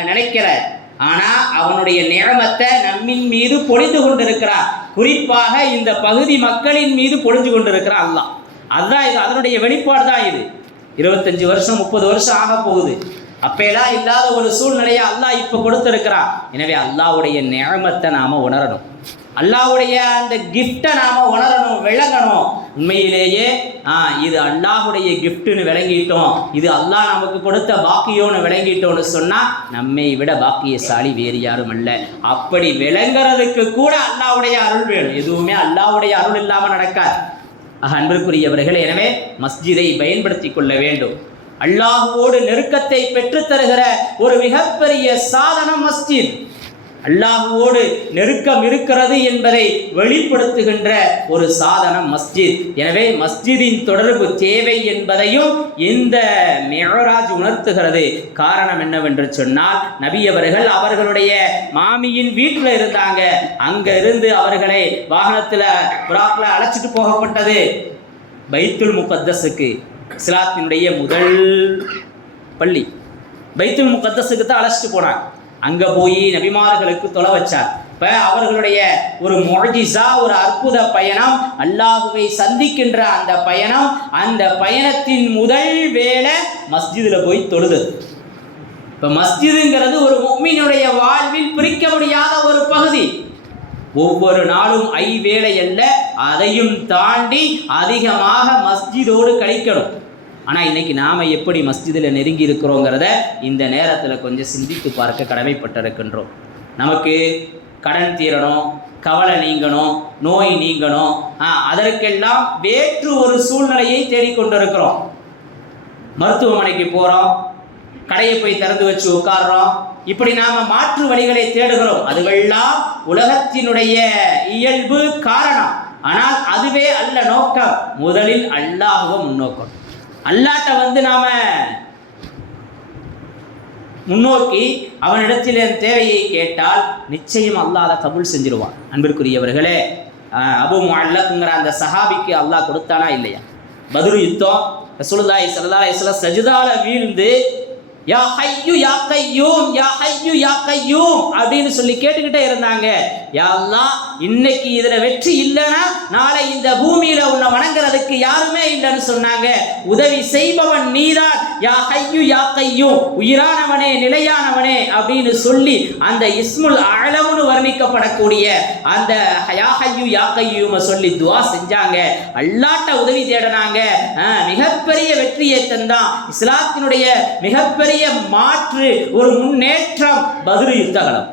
நினைக்கிற, ஆனால் அவனுடைய நியமத்தை நம்மின் மீது பொழிந்து கொண்டிருக்கிறார். குறிப்பாக இந்த பகுதி மக்களின் மீது பொழிஞ்சு கொண்டிருக்கிறான் அல்லாஹ். அதுதான் இது, அதனுடைய வெளிப்பாடு தான் இது. 25 வருஷம் 30 வருஷம் ஆக போகுது. அப்பெல்லாம் இல்லாத ஒரு சூழ்நிலையை அல்லாஹ் இப்போ கொடுத்துருக்கிறான். எனவே அல்லாஹ்வுடைய நியமத்தை நாம் உணரணும், அல்லாஹ்வுடைய அந்த கிஃப்டை நாம் உணரணும், விளங்கணும். உண்மையிலேயே இது அல்லாஹ்வுடைய கிஃப்ட்னு விளங்கிட்டோம், இது அல்லாஹ் நமக்கு கொடுத்த பாக்கியோன்னு விளங்கிட்டோன்னு சொன்னால் நம்மை விட பாக்கியசாலி வேறு யாரும் அல்ல. அப்படி விளங்குறதுக்கு கூட அல்லாஹ்வுடைய அருள் வேணும். எதுவுமே அல்லாஹ்வுடைய அருள் இல்லாமல் நடக்காது. அன்பிற்குரியவர்கள், எனவே மஸ்ஜிதை பயன்படுத்தி கொள்ள வேண்டும். அல்லாஹ்வோடு நெருக்கத்தை பெற்றுத்தருகிற ஒரு மிகப்பெரிய சாதனம் மஸ்ஜித். அல்லாஹ்வோடு நெருக்கம் இருக்கிறது என்பதை வெளிப்படுத்துகின்ற ஒரு சாதனம் மஸ்ஜித். எனவே மஸ்ஜிதின் தொடர்பு தேவை என்பதையும் இந்த மிஅராஜ் உணர்த்துகிறது. காரணம் என்னவென்று சொன்னால், நபி அவர்கள் அவர்களுடைய மாமியின் வீட்டில் இருந்தாங்க. அங்கே இருந்து அவர்களை வாகனத்தில் புறாக்கில் அழைச்சிட்டு போகப்பட்டது பைத்துல் முகத்தஸுக்கு. இஸ்லாத்தினுடைய முதல் பள்ளி பைத்துல் முகத்தஸுக்கு தான் அழைச்சிட்டு போனாங்க. அங்கே போய் நபிமார்களுக்கு தொலை வச்சார். இப்போ அவர்களுடைய ஒரு முஅஜிஸா, ஒரு அற்புத பயணம், அல்லாஹுவை சந்திக்கின்ற அந்த பயணம். அந்த பயணத்தின் முதல் வேளை மஸ்ஜிதில் போய் தொழுது. இப்போ மஸ்ஜிதுங்கிறது ஒரு முஃமினுடைய வாழ்வில் பிரிக்க முடியாத ஒரு பகுதி. ஒவ்வொரு நாளும் வேளை அல்ல, அதையும் தாண்டி அதிகமாக மஸ்ஜிதோடு கழிக்கணும். ஆனால் இன்றைக்கி நாம் எப்படி மஸ்ஜிதில் நெருங்கி இருக்கிறோங்கிறத இந்த நேரத்தில் கொஞ்சம் சிந்தித்து பார்க்க கடமைப்பட்டிருக்கின்றோம். நமக்கு கடன் தீரணும், கவலை நீங்கணும், நோய் நீங்கணும், அதற்கெல்லாம் வேற்று ஒரு சூழ்நிலையை தேடிக்கொண்டிருக்கிறோம். மருத்துவமனைக்கு போகிறோம், கடையை போய் திறந்து வச்சு உட்கார்றோம். இப்படி நாம் மாற்று வழிகளை தேடுகிறோம். அதுவெல்லாம் உலகத்தினுடைய இயல்பு காரணம். ஆனால் அதுவே அல்ல நோக்கம். முதலில் அல்லாஹ்வை முன்னோக்கணும். அல்லாஹ்ட்ட நாம முன்னோக்கி அவனிடத்தில் தேவையை கேட்டால் நிச்சயம் அல்லாஹ் அதை கபூல் செஞ்சிருவான். அன்பிற்குரியவர்களே, அபு முஅல்லக்ங்கிற அந்த சஹாபிக்கு அல்லாஹ் கொடுத்தானா இல்லையா? பத்ரு யுத்தம், ரசூலுல்லாஹி ஸல்லல்லாஹு அலைஹி வஸல்லம் சஜ்தால வீழ்ந்து யா ஹய்யு யா கய்யூம், யா ஹய்யு யா கய்யூம் அப்படின்னு சொல்லி கேட்டுக்கிட்டே இருந்தாங்க. யா அல்லாஹ், இன்னைக்கு இதில் வெற்றி இல்லைன்னா நாளை இந்த பூமியில உன்னை வணங்குறதுக்கு யாருமே இல்லைன்னு சொன்னாங்க. உதவி செய்பவன் நீதான், யா ஹய்யு யா கய்யூம், உயிரானவனே நிலையானவனே அப்படின்னு சொல்லி அந்த இஸ்முல் அலம்னு வர்ணிக்கப்படக்கூடிய அந்த யா ஹய்யு யா கய்யூமை சொல்லி துவா செஞ்சாங்க. அல்லாஹ்ட்ட உதவி தேடினாங்க. மிகப்பெரிய வெற்றியை தந்தான். இஸ்லாத்தினுடைய மிகப்பெரிய மாற்று ஒரு முன்னேற்றம் பத்ரு யுத்தகலம்.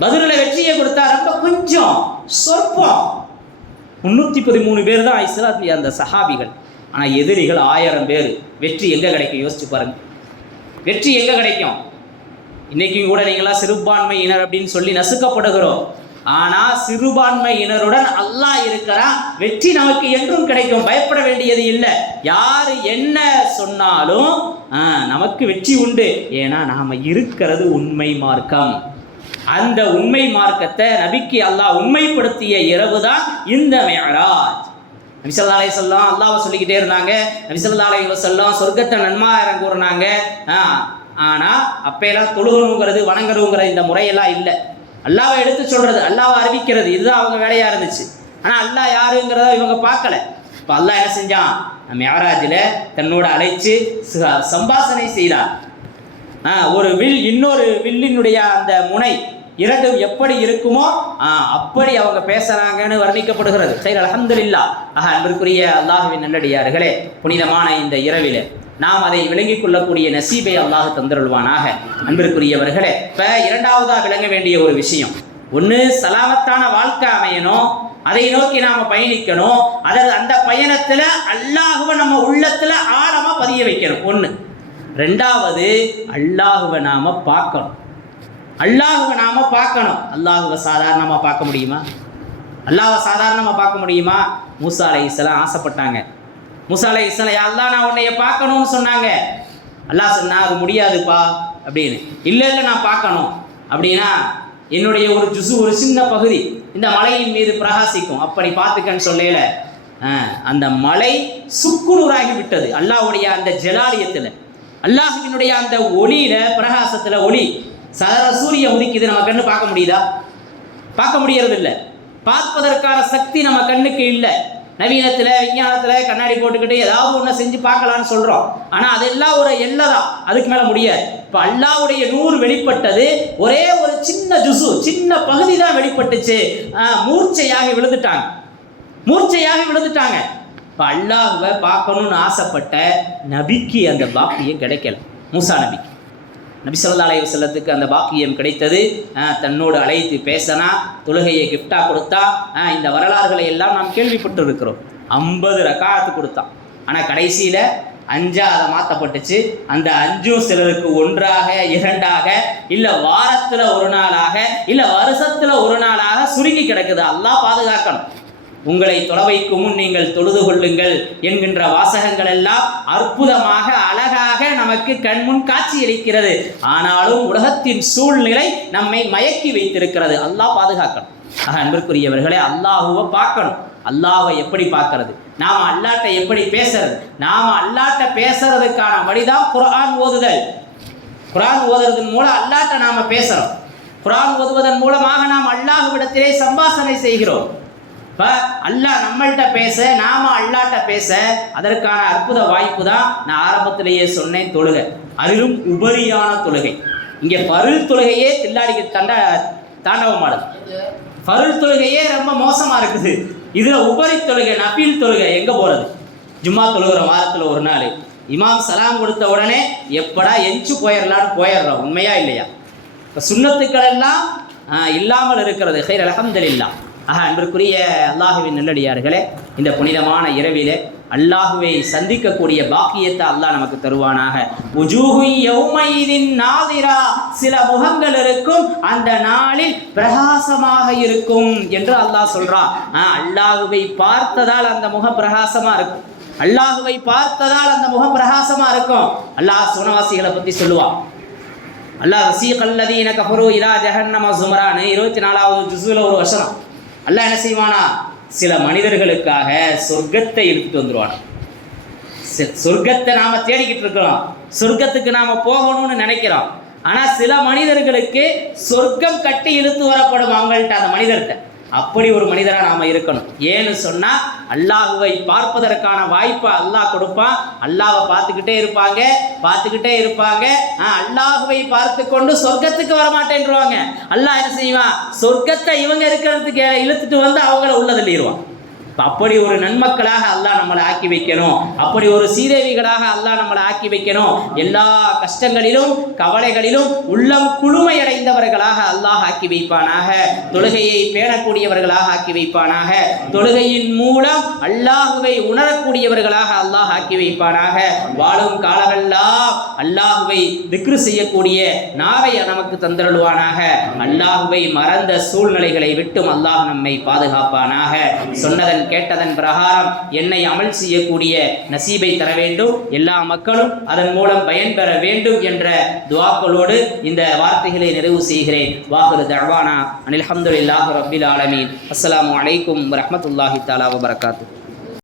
பத்ருல வெற்றியை கொடுத்தா ரொம்ப கொஞ்சம் சொற்பம், 313 பேர் தான் இஸ்லாத்திய அந்த சஹாபிகள். ஆனால் எதிரிகள் 1000 பேர். வெற்றி எங்கே கிடைக்கும்? யோசிச்சு பாருங்க, வெற்றி எங்கே கிடைக்கும்? இன்னைக்கும் கூட நீங்களாம் சிறுபான்மையினர் அப்படின்னு சொல்லி நசுக்கப்படுகிறோம். ஆனால் சிறுபான்மையினருடன் அல்லாஹ் இருக்கிறான். வெற்றி நமக்கு என்றும் கிடைக்கும், பயப்பட வேண்டியது இல்லை. யார் என்ன சொன்னாலும் நமக்கு வெற்றி உண்டு. ஏன்னா நாம் இருக்கிறது உண்மை மார்க்கம். அந்த உண்மை மார்க்கத்தை நபிக்கு அல்லாஹ் உண்மைப்படுத்திய இரவு தான் இந்த மிஅராஜ். நபி ஸல்லல்லாஹு அலைஹி வஸல்லம் அல்லாஹ்வை சொல்லிக்கிட்டே இருந்தாங்க. நபி ஸல்லல்லாஹு அலைஹி வஸல்லம் சொர்க்கத்தை நன்மாராயம் கூறினாங்க. ஆனால் அப்பெல்லாம் தொழுகணுங்கிறது வணங்கணுங்கிற இந்த முறையெல்லாம் இல்லை. அல்லாஹ்வை எடுத்து சொல்கிறது, அல்லாஹ்வை அறிவிக்கிறது, இதுதான் அவங்க வேலையாக இருந்துச்சு. ஆனால் அல்லாஹ் யாருங்கிறத இவங்க பார்க்கல. இப்போ அல்லாஹ் என்ன செஞ்சான்? மிஅராஜில் தன்னோட அழைச்சு சம்பாஷணை செய்தார். ஒரு வில் இன்னொரு வில்லினுடைய அந்த முனை இரண்டும் எப்படி இருக்குமோ அப்படி அவங்க பேசுறாங்கன்னு வர்ணிக்கப்படுகிறது. சரி, அல்ஹம்துலில்லாஹ். அன்பிற்குரிய அல்லாஹ்வின் நல்லடியார்களே, புனிதமான இந்த இரவிலே நாம் அதை விளங்கிக் கொள்ளக்கூடிய நசீபை அல்லாஹ் தந்தருள்வானாக. அன்பிற்குரியவர்களே, இப்போ இரண்டாவதாக விளங்க வேண்டிய ஒரு விஷயம், ஒன்று சலாமத்தான வாழ்க்கை அமையணும், அதை நோக்கி நாம பயணிக்கணும். அதாவது அந்த பயணத்துல அல்லாஹுவை நம்ம உள்ளத்துல ஆழமா பதிய வைக்கணும் ஒன்று. ரெண்டாவது, அல்லாஹுவை நாம பார்க்கணும். அல்லாஹுவை நாம பார்க்கணும். அல்லாஹுவை சாதாரணமாக பார்க்க முடியுமா? அல்லாஹ்வை சாதாரணமாக பார்க்க முடியுமா? மூசா அலைஹிஸ்ஸலாம் ஆசைப்பட்டாங்க. மூசா அலைஹிஸ்ஸலாம், யா அல்லாஹ் நான் உன்னைய பார்க்கணும்னு சொன்னாங்க. அல்லாஹ் சொன்னா அது முடியாதுப்பா அப்படின்னு. இல்லை நான் பார்க்கணும் அப்படின்னா என்னுடைய ஒரு ஜுசு, ஒரு சின்ன பகுதி இந்த மலையின் மீது பிரகாசிக்கும், அப்படி பார்த்துக்கன்னு சொல்லல. அந்த மலை சுக்குநூறாகி விட்டது அல்லாஹ்வுடைய அந்த ஜலாலியத்தில், அல்லாஹ்வினுடைய அந்த ஒளியில, பிரகாசத்தில். ஒளி சாதாரண சூரியன் உதிக்குது, நம்ம கண்ணு பார்க்க முடியுதா? பார்க்க முடியறது இல்லை. பார்ப்பதற்கான சக்தி நம்ம கண்ணுக்கு இல்லை. நவீனத்தில், விஞ்ஞானத்தில் கண்ணாடி போட்டுக்கிட்டு ஏதாவது ஒன்று செஞ்சு பார்க்கலான்னு சொல்கிறோம். ஆனால் அதெல்லாம் ஒரு எல்லை தான், அதுக்கு மேலே முடியாது. இப்போ அல்லாஹ்வுடைய நூறு வெளிப்பட்டது ஒரே ஒரு சின்ன ஜுசு, சின்ன பகுதி தான் வெளிப்பட்டுச்சு. மூர்ச்சையாகி விழுந்துட்டாங்க. இப்போ அல்லாஹ்வை பார்க்கணும்னு ஆசைப்பட்ட நபிக்கு அந்த பாக்கியம் கிடைக்கல. மூசா நபி ஸல்லல்லாஹு அலைஹி வஸல்லத்துக்கு அந்த பாக்கியம் கிடைத்தது. தன்னோடு அழைத்து பேசினா, தொழுகையை கிஃப்டாக கொடுத்தா. இந்த வரலாறுகளை எல்லாம் நாம் கேள்விப்பட்டு இருக்கிறோம். 50 ரக்காத்து கொடுத்தான். ஆனால் கடைசியில் 5 மாற்றப்பட்டுச்சு. அந்த 5 சிலருக்கு 1ஆக 2ஆக, இல்லை வாரத்தில் ஒரு நாளாக, இல்லை வருஷத்தில் ஒரு நாளாக சுருங்கி கிடக்குது. அல்லாஹ் பாதுகாக்கணும். உங்களை தொலைவைக்கு முன் நீங்கள் தொழுது கொள்ளுங்கள் என்கின்ற வாசகங்கள் எல்லாம் அற்புதமாக, அழகாக நமக்கு கண்முன் காட்சியளிக்கிறது. ஆனாலும் உலகத்தின் சூழ்நிலை நம்மை மயக்கி வைத்திருக்கிறது. அல்லாஹ் பாதுகாக்கணும். அன்பிற்குரியவர்களே, அல்லாஹுவை பார்க்கணும். அல்லாஹ்வை எப்படி பார்க்கறது? நாம் அல்லாஹ்ட்ட எப்படி பேசுறது? நாம் அல்லாஹ்ட்ட பேசுறதுக்கான வழிதான் குர்ஆன் ஓதுதல். குர்ஆன் ஓதுறதன் மூலம் அல்லாஹ்ட்ட நாம பேசுறோம். குர்ஆன் ஓதுவதன் மூலமாக நாம் அல்லாஹ்விடத்திலே சம்பாஷணை செய்கிறோம். இப்போ அல்லாஹ் நம்மள்கிட்ட பேச, நாம அல்லாஹ்ட்ட பேச, அதற்கான அற்புத வாய்ப்பு தான் நான் ஆரம்பத்திலேயே சொன்னேன், தொழுகை. அதிலும் உபரியான தொழுகை. இங்கே பருள் தொழுகையே தில்லாடிக்கு தாண்டவம் ஆடுது. பருள் தொழுகையே ரொம்ப மோசமாக இருக்குது. இதில் உபரி தொழுகை, நஃபில் தொழுகை எங்கே போகிறது? ஜும்மா தொழுகிற வாரத்தில் ஒரு நாள் இமாம் சலாம் கொடுத்த உடனே எப்படா எஞ்சி போயிடலான்னு போயிடுறோம். உண்மையா இல்லையா? இப்போ சுன்னத்துக்கள் எல்லாம் இல்லாமல் இருக்கிறது. ஹைர், அல்ஹம்துலில்லாஹ். அன்பிற்குரிய அல்லாஹுவின் நல்லடியார்களே, இந்த புனிதமான இரவிலே அல்லாஹுவை சந்திக்கக்கூடிய பாக்கியத்தை அல்லாஹ் நமக்கு தருவானாக. உஜூஹு யௌமைதின் நாதிரா, சில முகங்கள் இருக்கும், அந்த நாளில் பிரகாசமாக இருக்கும் என்று அல்லாஹ் சொல்றான். அல்லாஹுவை பார்த்ததால் அந்த முகம் பிரகாசமா இருக்கும். அல்லாஹுவை பார்த்ததால் அந்த முகம் பிரகாசமா இருக்கும். அல்லாஹ் சுனவாசிகளை பற்றி சொல்லுவான். அல்லாஹ் வஸீகல்லதீன கஃபரு இலா ஜஹன்னம ஸுமரான் 24வது ஜுஸுல ஒரு வசனம். அல்லாஹ் என்ன செய்வானா? சில மனிதர்களுக்காக சொர்க்கத்தை இழுத்துட்டு வந்துடுவான். சொர்க்கத்தை நாம தேடிக்கிட்டு இருக்கிறோம், சொர்க்கத்துக்கு நாம போகணும்னு நினைக்கிறோம். ஆனா சில மனிதர்களுக்கு சொர்க்கம் கட்டி இழுத்து வரப்படும் அவங்கள்ட்ட, அந்த மனிதர்கிட்ட. அப்படி ஒரு மனிதராக நாம இருக்கணும். ஏன்னு சொன்னா அல்லாஹுவை பார்ப்பதற்கான வாய்ப்பை அல்லாஹ் கொடுப்பான். அல்லாஹ்வை பார்த்துக்கிட்டே இருப்பாங்க. அல்லாஹுவை பார்த்து கொண்டு சொர்க்கத்துக்கு வரமாட்டேன்ருவாங்க. அல்லாஹ் என்ன செய்வான்? சொர்க்கத்தை இவங்க இருக்கிறதுக்கு இழுத்துட்டு வந்து அவங்கள உள்ள தள்ளிடுவான். அப்படி ஒரு நன்மக்களாக அல்லாஹ் நம்மளை ஆக்கி வைக்கணும். அப்படி ஒரு சீதேவிகளாக அல்லாஹ் நம்மளை ஆக்கி வைக்கணும். எல்லா கஷ்டங்களிலும் கவலைகளிலும் உள்ளம் குளுமையடைந்தவர்களாக அல்லாஹ் ஆக்கி வைப்பானாக. தொழுகையை பேணக்கூடியவர்களாக ஆக்கி வைப்பானாக. தொழுகையின் மூலம் அல்லாஹுவை உணரக்கூடியவர்களாக அல்லாஹ் ஆக்கி வைப்பானாக. வாழும் காலமெல்லாம் அல்லாஹுவை திக்ரு செய்யக்கூடிய நாவை நமக்கு தந்தருள்வானாக. அல்லாஹுவை மறந்த சூழ்நிலைகளை விட்டும் அல்லாஹ் நம்மை பாதுகாப்பானாக. சொன்னதன் கேட்டதன் பிரகாரம் என்னை அமல் செய்யக்கூடிய நசீபை தர வேண்டும். எல்லா மக்களும் அதன் மூலம் பயன்பெற வேண்டும் என்ற துஆக்களோடு இந்த வார்த்தைகளை நிறைவு செய்கிறேன். வாஹிரு தஅவானா அனில் ஹம்துலில்லாஹி ரப்பில் ஆலமீன். அஸ்ஸலாமு அலைக்கும் வரஹ்மத்துல்லாஹி தஆலா வபரகாத்துஹு.